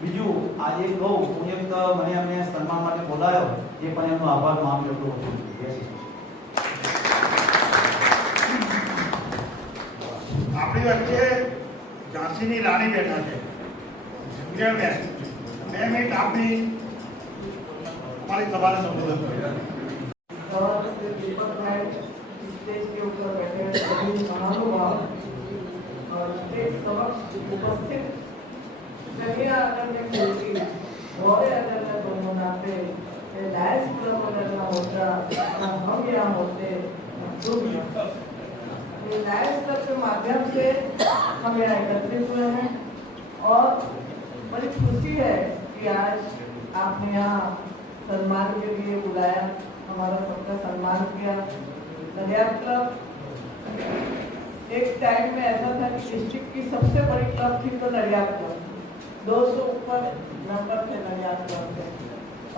બીજું આજે કહું હું એક મને એમને સન્માન માટે બોલાયો એ પણ એમનો આભાર માનું એટલું હતું. આપણી વચ્ચે ઝાંસીની રાણી બેઠા છે. 2 મિનિટ આપની हमारी सवाल संबोधन और दीपक भाई स्टेज के ऊपर बैठे सभी महानुभाव और स्टेज समक्ष उपस्थित कन्या आनंद मूर्ति मोरे अगर दोनों नाते लायंस क्लब अगर ना होता हम यहाँ होते तुम लायंस क्लब के माध्यम से हम यहाँ एकत्रित हुए हैं और बड़ी खुशी है कि आज आपने यहाँ सम्मान के लिए बुलाया, हमारा सबका सम्मान किया। नडियाद क्लब एक टाइम में ऐसा था कि डिस्ट्रिक्ट की सबसे बड़ी क्लब थी तो नडियाद क्लब, 200 ऊपर नंबर थे नडियाद क्लब के।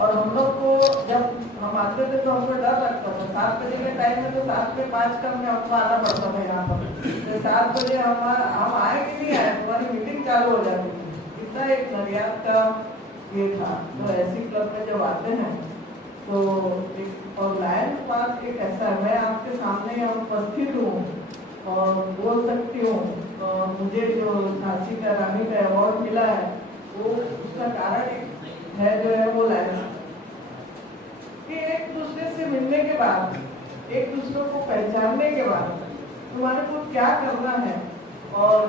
और हम लोग को जब हम आते थे तो हमको डर लगता था, 7 बजे के टाइम में तो 7:05 का हमने हमको आना पड़ता था यहाँ पर। तो 7 बजे हम आए कि नहीं आए, हमारी मीटिंग चालू हो जाती थी। इतना एक नडियाद का ये था। तो ऐसी क्लब में जब आते हैं तो एक और लायंस पार्क एक ऐसा है, मैं आपके सामने यहाँ उपस्थित हूँ और बोल सकती हूँ। मुझे जो झांसी का रानी का अवार्ड मिला है वो उसका कारण है जो है वो लायंस कि एक दूसरे से मिलने के बाद, एक दूसरे को पहचानने के बाद तुम्हारे को क्या करना है और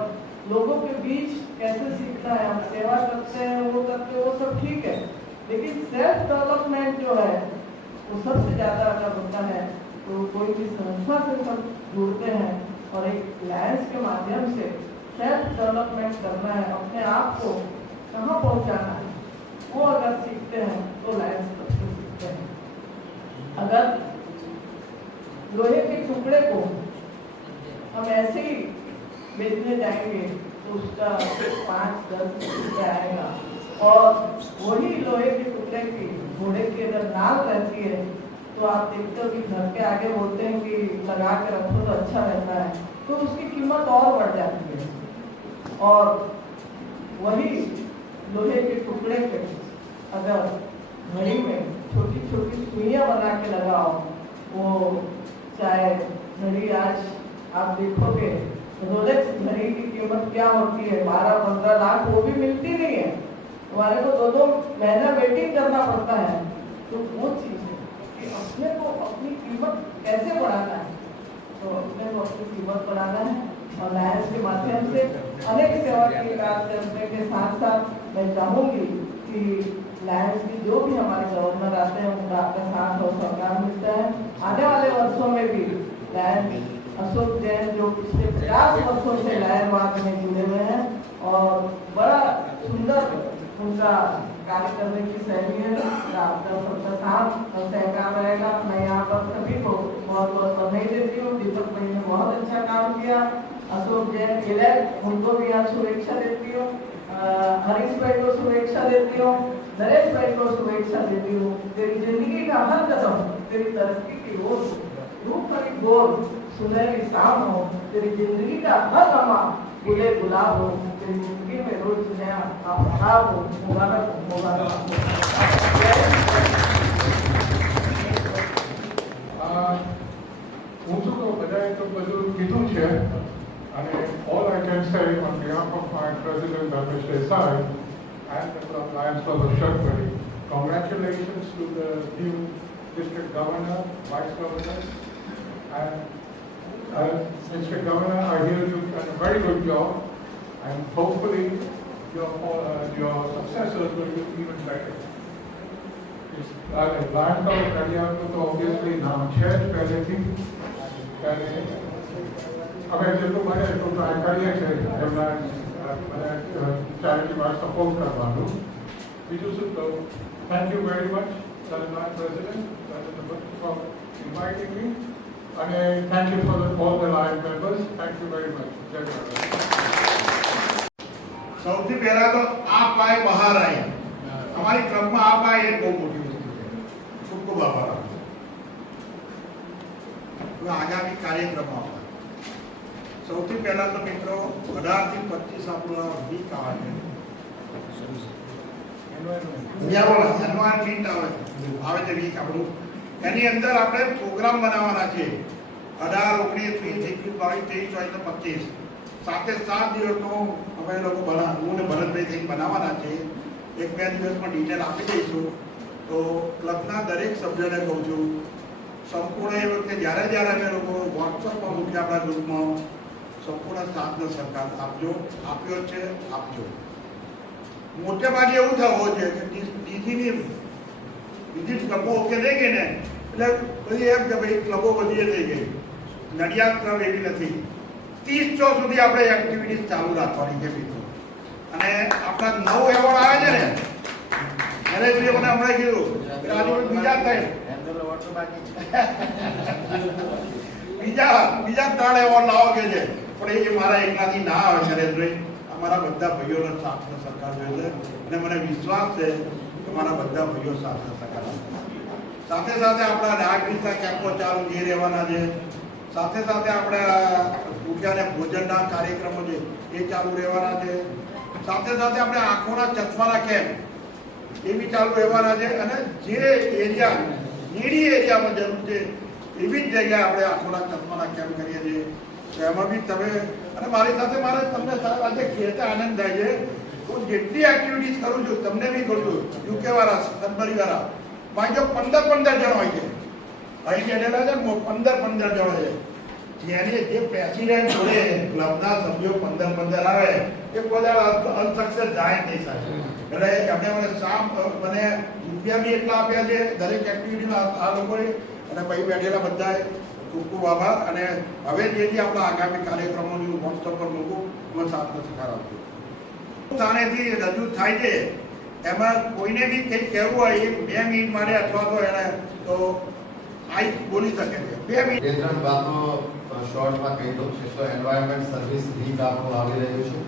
लोगों के बीच कैसे सीखना है। हम सेवा करते हैं, वो करते हैं, वो सब ठीक है, लेकिन सेल्फ डेवलपमेंट जो है वो सबसे ज्यादा अगर होता है तो कोई भी संस्था से सब जुड़ते हैं और एक लायंस के माध्यम से सेल्फ डेवलपमेंट करना है, अपने आप को कहाँ पहुँचाना है, वो अगर सीखते हैं तो लायंस क्लब से सीखते हैं। अगर लोहे के टुकड़े को हम ऐसे ही बेचने जाएंगे तो उसका 5-10 रुपये आएगा, और वही लोहे के टुकड़े की घोड़े की अगर नाल रहती है तो आप देखते हो कि घर के आगे बोलते हैं कि लगा के रखो तो अच्छा रहता है, तो उसकी कीमत और बढ़ जाती है। और वही लोहे के टुकड़े पे अगर घड़ी में छोटी छोटी सुइयां बना के लगाओ, वो चाहे घड़ी आज आप देखोगे रोलेक्स घड़ी की कीमत क्या होती है, 12-15 लाख, वो भी मिलती नहीं है, हमारे को 2-2 महीना वेटिंग करना पड़ता है। तो वो चीज़ है कि अपने को अपनी कीमत कैसे बढ़ाना है, तो अपने को अपनी कीमत बढ़ाना है। और लायंस के माध्यम से अनेक सेवा के कार्य करने के साथ साथ मैं चाहूँगी कि लायंस की जो भी हमारे गवर्नर आते हैं उनका आपका साथ और सहकार मिलता है। आने वाले वर्षों में भी लायंस अशोक जैन जो पिछले 50 वर्षों से लायनबाग में जुड़े हुए हैं और बड़ा सुंदर उनका कार्य करने की शैली है, आपका सबका साथ और सहकार रहेगा। मैं यहाँ पर सभी को बहुत बहुत बधाई देती हूँ। दीपक भाई ने बहुत अच्छा काम किया, अशोक जैन इलेक्ट उनको भी यहाँ शुभेच्छा देती हूँ, हरीश भाई को शुभेच्छा देती हूँ, नरेश भाई को शुभेच्छा देती हूँ। तेरी जिंदगी का हर कदम तेरी तरक्की की ओर, रूप भरी गोर सुनहरी शाम हो, तेरी जिंदगी का हर लम्हा गुले गुलाब हो, तेरी जिंदगी में रोज नया आफताब हो, मुबारक हो, मुबारक હું તો બધાએ તો બધું કીધું છે, અને all I can say on behalf of my president Dharmesh Desai and the Lions Club of Shakti, congratulations to the new district governor, vice governor, and Mr. Governor, I hear you've done a very good job, and hopefully your successors will do even better. Lions Club of Nadiad तो obviously नाम है पहले थी, હવે જેટલું બને એટલું try કરીએ છીએ એમના ચેરિટીમાં સપોર્ટ કરવાનું. બીજું શું કહું, thank you very much Lions President for inviting me, અને thank you for all the Lions members. Thank you very much. જય માતા. સૌથી પહેલા તો આ પાય બહાર આવી, અમારી ક્લબમાં આ પાય એક બહુ મોટી વસ્તુ છે. ખૂબ ખૂબ આભાર. આગામી કાર્યક્રમો સૌથી પહેલા તો મિત્રો 18 થી 25 આપણો વીક આવે છે, એન્વાયરમેન્ટ આવે છે વીક આપણું. એની અંદર આપણે પ્રોગ્રામ બનાવવાના છે 18, 19, 20, 21, 22, 23 હોય તો 25, સાથે 7 દિવસનો અમે લોકો હું ને ભરતભાઈ થઈને બનાવવાના છે. 1-2 દિવસમાં ડિટેલ આપી દઈશું. તો ક્લબના દરેક સભ્યોને કહું છું, સંપૂર્ણ એ વખતે જ્યારે અમે લોકો વોટ્સઅપમાં મૂક્યા આપણા ગ્રુપમાં, સંપૂર્ણ સાથનો સહકાર આપજો, આપ્યો છે, આપજો. મોટે ભાગે એવું થવું છે કે બીજી ક્લબો ઓકે થઈ ગઈ ને એટલે બધી એમ કે ભાઈ ક્લબો બધી થઈ ગઈ. નડિયાદ ક્લબ એવી નથી. 30 સુધી આપણે એક્ટિવિટીઝ ચાલુ રાખવાની છે મિત્રો. અને આપણા 9 એવોર્ડ આવે છે ને, નરેશભાઈ મને હમણાં કીધું રાજુ બીજા થાય બીજા 3 એવોર્ડ લાવો કે છે, પણ એ મારા એકલાથી ના આવે નરેશભાઈ. અમારા બધા ભાઈઓનો સાથ સરકાર જોઈએ છે અને મને વિશ્વાસ છે કે મારા બધા ભાઈઓ સાથ સરકાર સાથે સાથે આપણા નાગરિકતા કેમ્પો ચાલુ જે રહેવાના છે, સાથે સાથે આપણા ભૂખ્યાને ભોજનના કાર્યક્રમો છે એ ચાલુ રહેવાના છે, સાથે સાથે આપણે આંખોના ચશ્માના કેમ્પ એ બી ચાલુ રહેવાના છે. અને જે એરિયા નીડી એરિયામાં જરૂર છે એવી જ જગ્યાએ આપણે આંખોના ચશ્માના કેમ્પ કરીએ છીએ. એમાં બી તમે અને મારી સાથે મારે તમને આજે કહેતા આનંદ થાય છે. હું જેટલી એક્ટિવિટીઝ કરું છું તમને બી કહું છું, યુકે વાળા સનબરી વાળા મારી જો 15 જણ હોય છે, અહીં બેઠેલા છે 15 જણ છે. જેની જે પ્રેસિડેન્ટ જોડે ક્લબના સભ્યો 15 આવે એ બધા અનસક્સેસ જાય નહીં સાહેબ. એટલે એમને મને રૂપિયા બી એટલા આપ્યા છે દરેક એક્ટિવિટીમાં આ લોકોએ, અને ભાઈ બેઠેલા બધાએ ખૂબ ખૂબ આભાર. અને હવે જે આપણા આગામી કાર્યક્રમોની હું વોટ્સઅપ પર મૂકું હું સાથે સહકાર આપું. થાણેથી રજૂ થાય છે એમાં કોઈને બી કંઈક કહેવું હોય એ 2 મિનિટ માટે અથવા તો એને તો આઈ બોલી શકે છે. 2 મિનિટ. બે ત્રણ વાતો શોર્ટમાં કહી દઉં છે. તો એન્વાયરમેન્ટ સર્વિસ વીક આપણું આવી રહ્યું છે.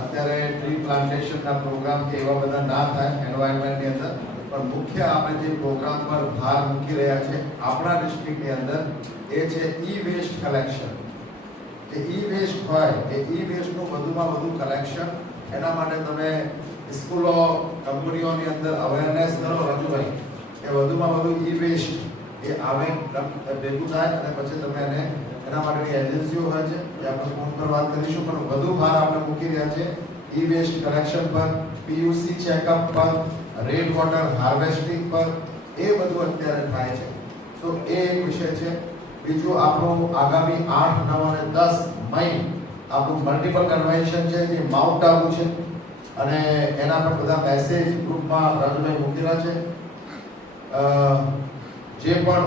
અત્યારે ટ્રી પ્લાન્ટેશનના પ્રોગ્રામ કે એવા બધા ના થાય એન્વાયરમેન્ટની અંદર, પણ મુખ્ય આપણે જે પ્રોગ્રામ પર ભાર મૂકી રહ્યા છે આપણા ડિસ્ટ્રિક્ટની અંદર એ છે ઈ વેસ્ટ કલેક્શન. એ ઈ વેસ્ટ હોય એ ઈ વેસ્ટનું વધુમાં વધુ કલેક્શન, એના માટે તમે સ્કૂલો કંપનીઓની અંદર અવેરનેસ કરો રાજુભાઈ કે વધુમાં વધુ ઈ વેસ્ટ એ આવે ભેગું થાય અને પછી તમે એને એના માટેની એજન્સીઓ હોય છે એ આપણે ફોન પર વાત કરીશું, પણ વધુ ભાર આપણે મૂકી રહ્યા છે ઈ વેસ્ટ કલેક્શન પર, પીયુસી ચેકઅપ પર, રેન વોટર હાર્વેસ્ટિંગ પર. એ બધું અત્યારે થાય છે. તો એ એક વિષય છે. બીજું આપણું આગામી 8, 9 અને 10 મઈ આપણું મલ્ટિપલ કન્વેન્શન છે જે માઉન્ટ આબુ છે અને એના પર બધા મેસેજ ગ્રુપમાં રાજુભાઈ મૂકેલા છે. જે પણ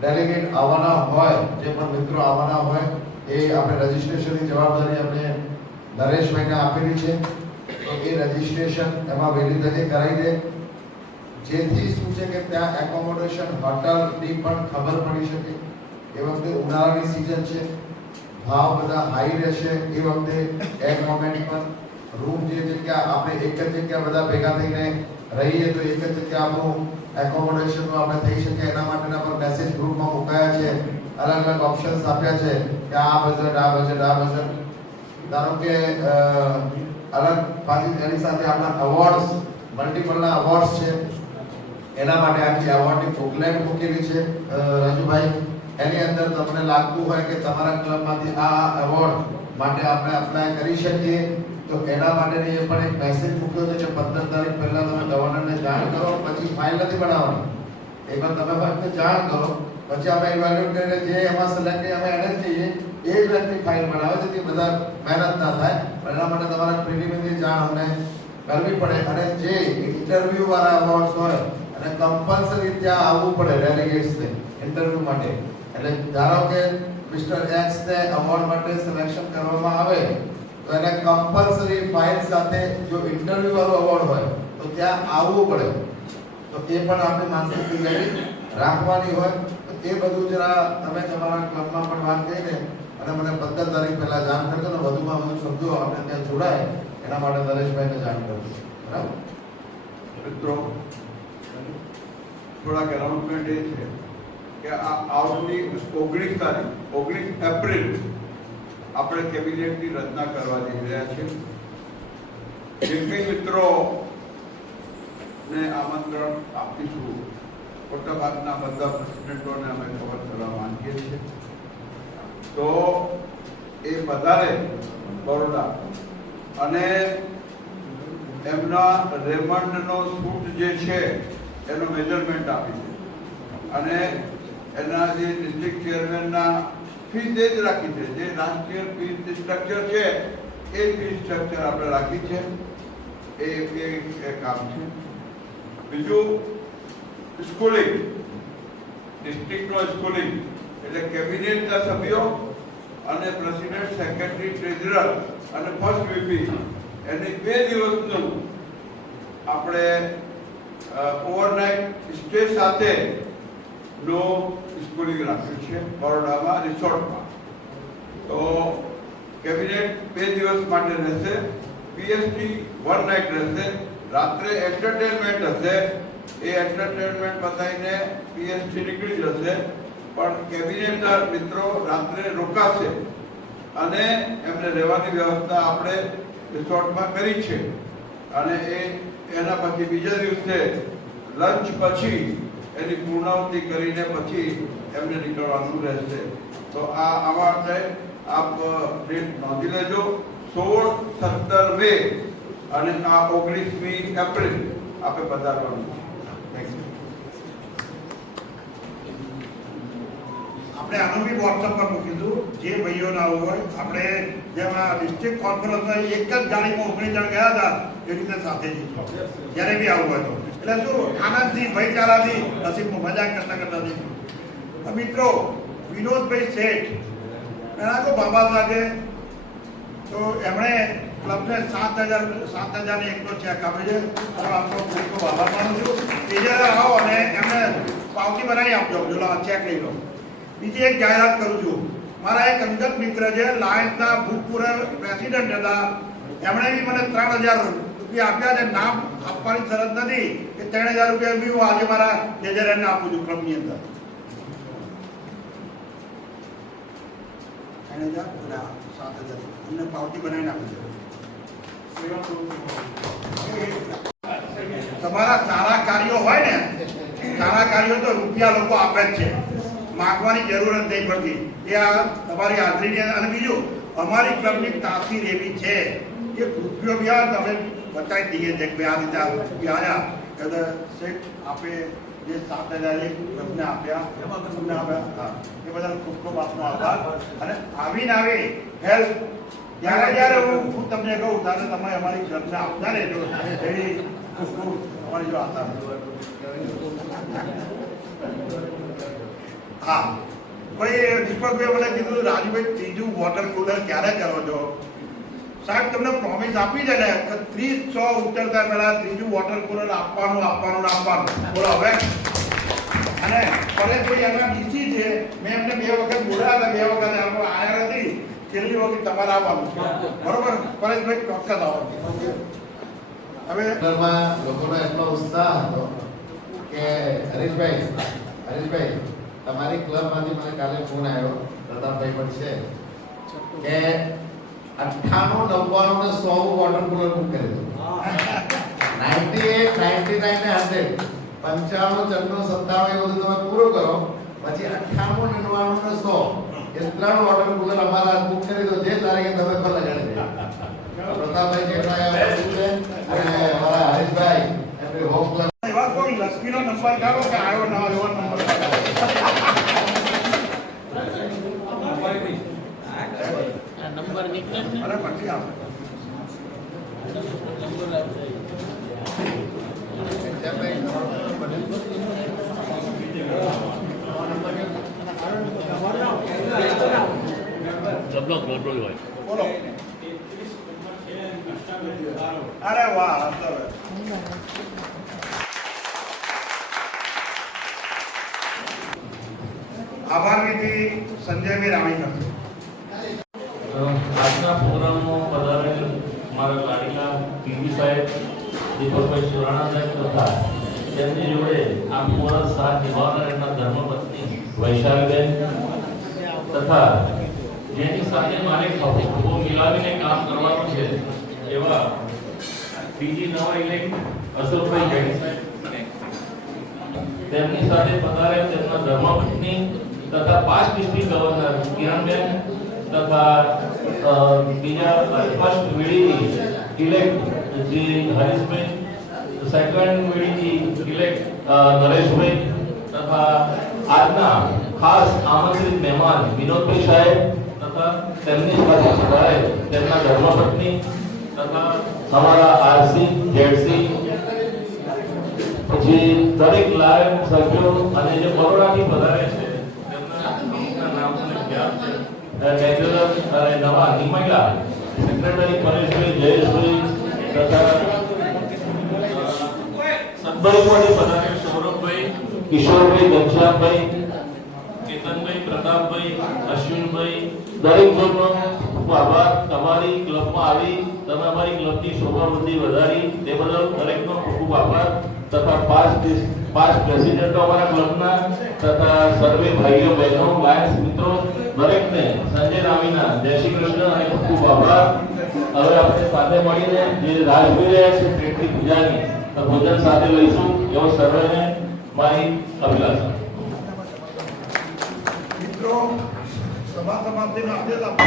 ડેલિગેટ આવવાના હોય, જે પણ મિત્રો આવવાના હોય એ આપણે રજીસ્ટ્રેશનની જવાબદારી આપણે નરેશભાઈને આપેલી છે. તો એ રજીસ્ટ્રેશન એમાં વહેલી તકે કરાવી દે, જેથી શું છે કે ત્યાં એકોમોડેશન હોટલની પણ ખબર પડી શકે. એ વખતે ઉનાળાની સિઝન છે, ભાવ બધા હાઈ રહેશે. એ વખતે એક મોમેન્ટ પર રૂમ જે જગ્યા આપણે એક જ જગ્યા બધા ભેગા થઈને રહીએ તો એક જ જગ્યા આપણું એકોમોડેશનનું આપણે થઈ શકે. એના માટેના પણ મેસેજ ગ્રુપમાં મુકાયા છે. અલગ અલગ ઓપ્શન્સ આપ્યા છે કે આ બજેટ, આ બજેટ, આ બજેટ. ધારો કે અલગ પાછી એની સાથે આપણા અવોર્ડ્સ, મલ્ટિપલના અવોર્ડ્સ છે. એના માટે આખી એવોર્ડની પ્રોગ્રામ મૂકેલી છે રાજુભાઈ. એની અંદર તમને લાગતું હોય કે તમારા ક્લબમાંથી આ એવોર્ડ માટે આપણે અપ્લાય કરી શકીએ તો એના માટેની એ પણ એક મેસેજ મૂક્યો છે કે 15 તારીખ પહેલા તમે ગવર્નરને જાણ કરો. પછી ફાઇલ નથી બનાવવાની, એકવાર તમે ફક્ત જાણ કરો, પછી આપણે ઇવેલ્યુએટ કરીને જે એમાં સિલેક્ટ કરીએ અમે એને જ કહીએ એ જ વ્યક્તિ ફાઇલ બનાવે છે. તે બધા મહેનત ના થાય, પણ એના માટે તમારા પ્રિલિમિનરી જાણ અમને કરવી પડે. અને જે ઇન્ટરવ્યુ વાળા અવોર્ડ્સ હોય અને કમ્પલસરી ત્યાં આવવું પડે ડેલિગેટ્સને ઇન્ટરવ્યુ માટે. એટલે ધારો કે મિસ્ટર એક્સ ને અવોર્ડ માટે સિલેક્શન કરવામાં આવે તો એને કમ્પલસરી ફાઇલ સાથે જો ઇન્ટરવ્યુ વાળો અવોર્ડ હોય તો ત્યાં આવવું પડે. તો એ પણ આપણે માનસિક તૈયારી રાખવાની હોય. તો એ બધું જરા તમે તમારા ક્લબમાં પણ વાત કરીને અને મને 15 તારીખ પહેલા જાણ કરજો ને વધુમાં વધુ શબ્દો આપણે ત્યાં જોડાય એના માટે નરેશભાઈને જાણ કરજો. બરાબર મિત્રો, થોડાક એનાઉન્સમેન્ટ એ છે કે આ આવતી 19 તારીખ 19 એપ્રિલ આપણે કેબિનેટની રચના કરવા જઈ રહ્યા છીએ. જે કંઈ મિત્રો ને આમંત્રણ આપીશું મોટાભાગના બધા પ્રેસિડેન્ટોને અમે ખબર કરવા માંગીએ છીએ. તો એ બધાને બરોડા અને એમના રેમન્ડનો સૂટ જે છે એનો મેજરમેન્ટ આપી છે અને એના જે ડિસ્ટ્રિક્ટ ચેરમેનના ફીસ એ જ રાખી છે. જે રાષ્ટ્રીય ફીસ સ્ટ્રક્ચર છે એ ફીસ સ્ટ્રક્ચર આપણે રાખી છે. એ કામ છે. બીજું સ્કૂલિંગ, ડિસ્ટ્રિક્ટનો સ્કૂલિંગ એટલે કેબિનેટના સભ્યો અને પ્રેસિડેન્ટ, સેક્રેટરી, ટ્રેઝરર અને ફર્સ્ટ વીપી એની 2 દિવસનું આપણે ઓવરનાઇટ સ્ટે સાથે નો સ્કૂલિંગ રાખ્યું છે બરોડામાં રિસોર્ટમાં. તો કેબિનેટ 2 દિવસ માટે રહેશે. પીએસટી 1 નાઇટ રહેશે. રાત્રે એન્ટરટેનમેન્ટ હશે. એ એન્ટરટેનમેન્ટ પતાવીને પીએસટી નીકળી જશે. પણ કેબિનેટના મિત્રો રાત્રે રોકાશે અને એમને રહેવાની વ્યવસ્થા આપણે રિસોર્ટમાં કરી છે. અને એના પછી બીજા દિવસે લંચ પછી એની પૂર્ણાવતિ કરીને પછી એમને નીકળવાનું રહેશે. તો આ માટે આપ ડેટ નોંધી લેજો. 16, 17 મે અને આ 19મી એપ્રિલ આપણે પધારવાનું છે. આપણે આનું બી વોટ્સઅપ પર મૂકીશું. જે ભાઈઓને આવવું હોય આપણે જેમાં ડિસ્ટ્રિક્ટ કોન્ફરન્સમાં એક જ ગાડીમાં 19 જણ ગયા હતા એ રીતે સાથે જઈશું જ્યારે બી આવવું હોય તો. એટલે શું આનંદથી ભાઈચારાથી નસીબમાં મજા કરતા જઈશું. મિત્રો, વિનોદભાઈ શેઠ, એના તો બાબા સાથે તો એમણે ક્લબને 7,000 એકનો ચેક આપે છે. આપણો ખૂબ ખૂબ આભાર માનું છું. બીજા આવો અને એમને પાવતી બનાવી આપજો, જો ચેક લઈ લો. બીજી એક જાહેરાત કરું છું. મારા એક અંગત મિત્ર છે, લાયન્સના ભૂતપૂર્વ પ્રેસિડેન્ટ હતા, એમણે બી મને 3,000 રૂપિયા આપ્યા છે. નામ આપવાની શરત નથી કે 3,000 રૂપિયા બી હું આજે મારા લેજરને આપું છું ક્લબની અંદર. 3,000 7,000 અમને પાવતી બનાવીને આપી છે. તમારા સારા કાર્યો હોય ને, સારા કાર્યો તો રૂપિયા લોકો આપે જ છે, માગવાની જરૂર જ નહીં પડતી. એ આ તમારી હાજરીની. અને બીજું, અમારી ક્લબની તાસીર એવી છે કે રૂપિયો બી તમે બતાવી દઈએ છે કે આ રીતે આવ્યા એટલે શેઠ આપે જે 7,000 ક્લબને આપ્યા હા, એ બદલ ખૂબ ખૂબ આપનો આભાર. અને આવીને આવી હેલ્પ જ્યારે હું તમને કહું ત્યારે તમે અમારી ક્લબને આપતા રહેજો, એવી ખૂબ ખૂબ અમારી જો આશા. હા ભાઈ, દીપકભાઈ મને કીધું રાજુભાઈ ત્રીજું વોટર કુલર ક્યારે કરો છો? સાહેબ તમને પ્રોમિસ આપી છે ને કે 30-100 ઉતરતા પહેલા ત્રીજું વોટર કુલર આપવાનું. બોલો હવે. અને પરેશભાઈ એમના ડીસી છે, મેં એમને 2 વખત બોલાયા હતા, 2 વખત આવ્યા નથી. છેલ્લી વખત તમારે આવવાનું છે, બરોબર પરેશભાઈ? ચોક્કસ આવવાનું. હવે લોકોનો એટલો ઉત્સાહ હતો કે હરીશભાઈ તમારી ક્લબમાંથી મને કાલે ફોન આવ્યો, પ્રતાપભાઈ પણ છે, કે 98, 99 ને 100 વોટર કુલર બુક કરી દો. 98, 99 ને 100, 95, 96, 97 એ બધું તમે પૂરું કરો, પછી 98, 99 ને 100 એ 3 વોટર કુલર અમારા બુક કરી દો, જે તારીખે તમે પર લગાડી દો. પ્રતાપભાઈ કેટલા છે અને અમારા હરીશભાઈ એમની હોમ ક્લબ એવા કોઈ લક્ષ્મીનો નંબર કાઢો કે આવ્યો ના એવો નંબર નંબર નીકળે છે. અરે પછી આવે બોલો. અરે વાહ, આભાર વિધિ સંજયભાઈ રાણી કરશે. આજના પ્રોગ્રામમાં પધારેલ મારા લાડીલા પીવી સાહેબ, દીપકભાઈ સુરાણા સાહેબ તથા તેમની જોડે આ પૂરા સાથ નિભાવનાર એમના ધર્મપત્ની વૈશાલીબેન તથા જેની સાથે મારે ખભો મિલાવીને કામ કરવાનું છે એવા બીજી નવા ઇલેક્ટ અશોકભાઈ જૈન સાહેબ, તેમની સાથે પધારેલ તેમના ધર્મપત્ની તથા 5 ડિસ્ટ્રિક્ટ ગવર્નર કિરણબેન તથા બીજા ફર્સ્ટ વીડી ઇલેક્ટ જી હરીશભાઈ, સેકન્ડ વીડી ઇલેક્ટ નરેશભાઈ તથા આજના ખાસ આમંત્રિત મહેમાન વિનોદભાઈ સાહેબ તથા તેમની સાથે પધારેલ તેમના ધર્મપત્ની તથા અમારા આરસી જેડસી, પછી દરેક લાયક સભ્યો અને જે બરોડાથી પધારે છે તેમના નામોને ખ્યાલ છે. રેગ્યુલર અને નવા નિમૈલા સેક્રેટરી પરેશભાઈ, જયેશભાઈ તથા સદભાઈ પધારે સૌરભભાઈ, કિશોરભાઈ, ઘનશ્યામભાઈ, કેતનભાઈ, પ્રતાપભાઈ, અશ્વિનભાઈ, દરેક જણનો ખૂબ આભાર. તમારી ક્લબમાં આવી તમે અમારી ક્લબની શોભાવૃદ્ધિ વધારી તે બદલ દરેકનો ખૂબ આભાર. તથા 5 પ્રેસિડેન્ટો અમારા ક્લબના તથા સર્વે ભાઈઓ બહેનો લાયન્સ મિત્રો દરેકને સંજય રામીના જય શ્રી કૃષ્ણ અને ખૂબ ખૂબ આભાર. હવે આપણે સાથે મળીને જે રાહ જોઈ રહ્યા છે પેટની પૂજાની ભોજન સાથે લઈશું એવો સર્વેને મારી અભિલાષા. મિત્રો સભા સમાપ્તિનો આદેશ આપો.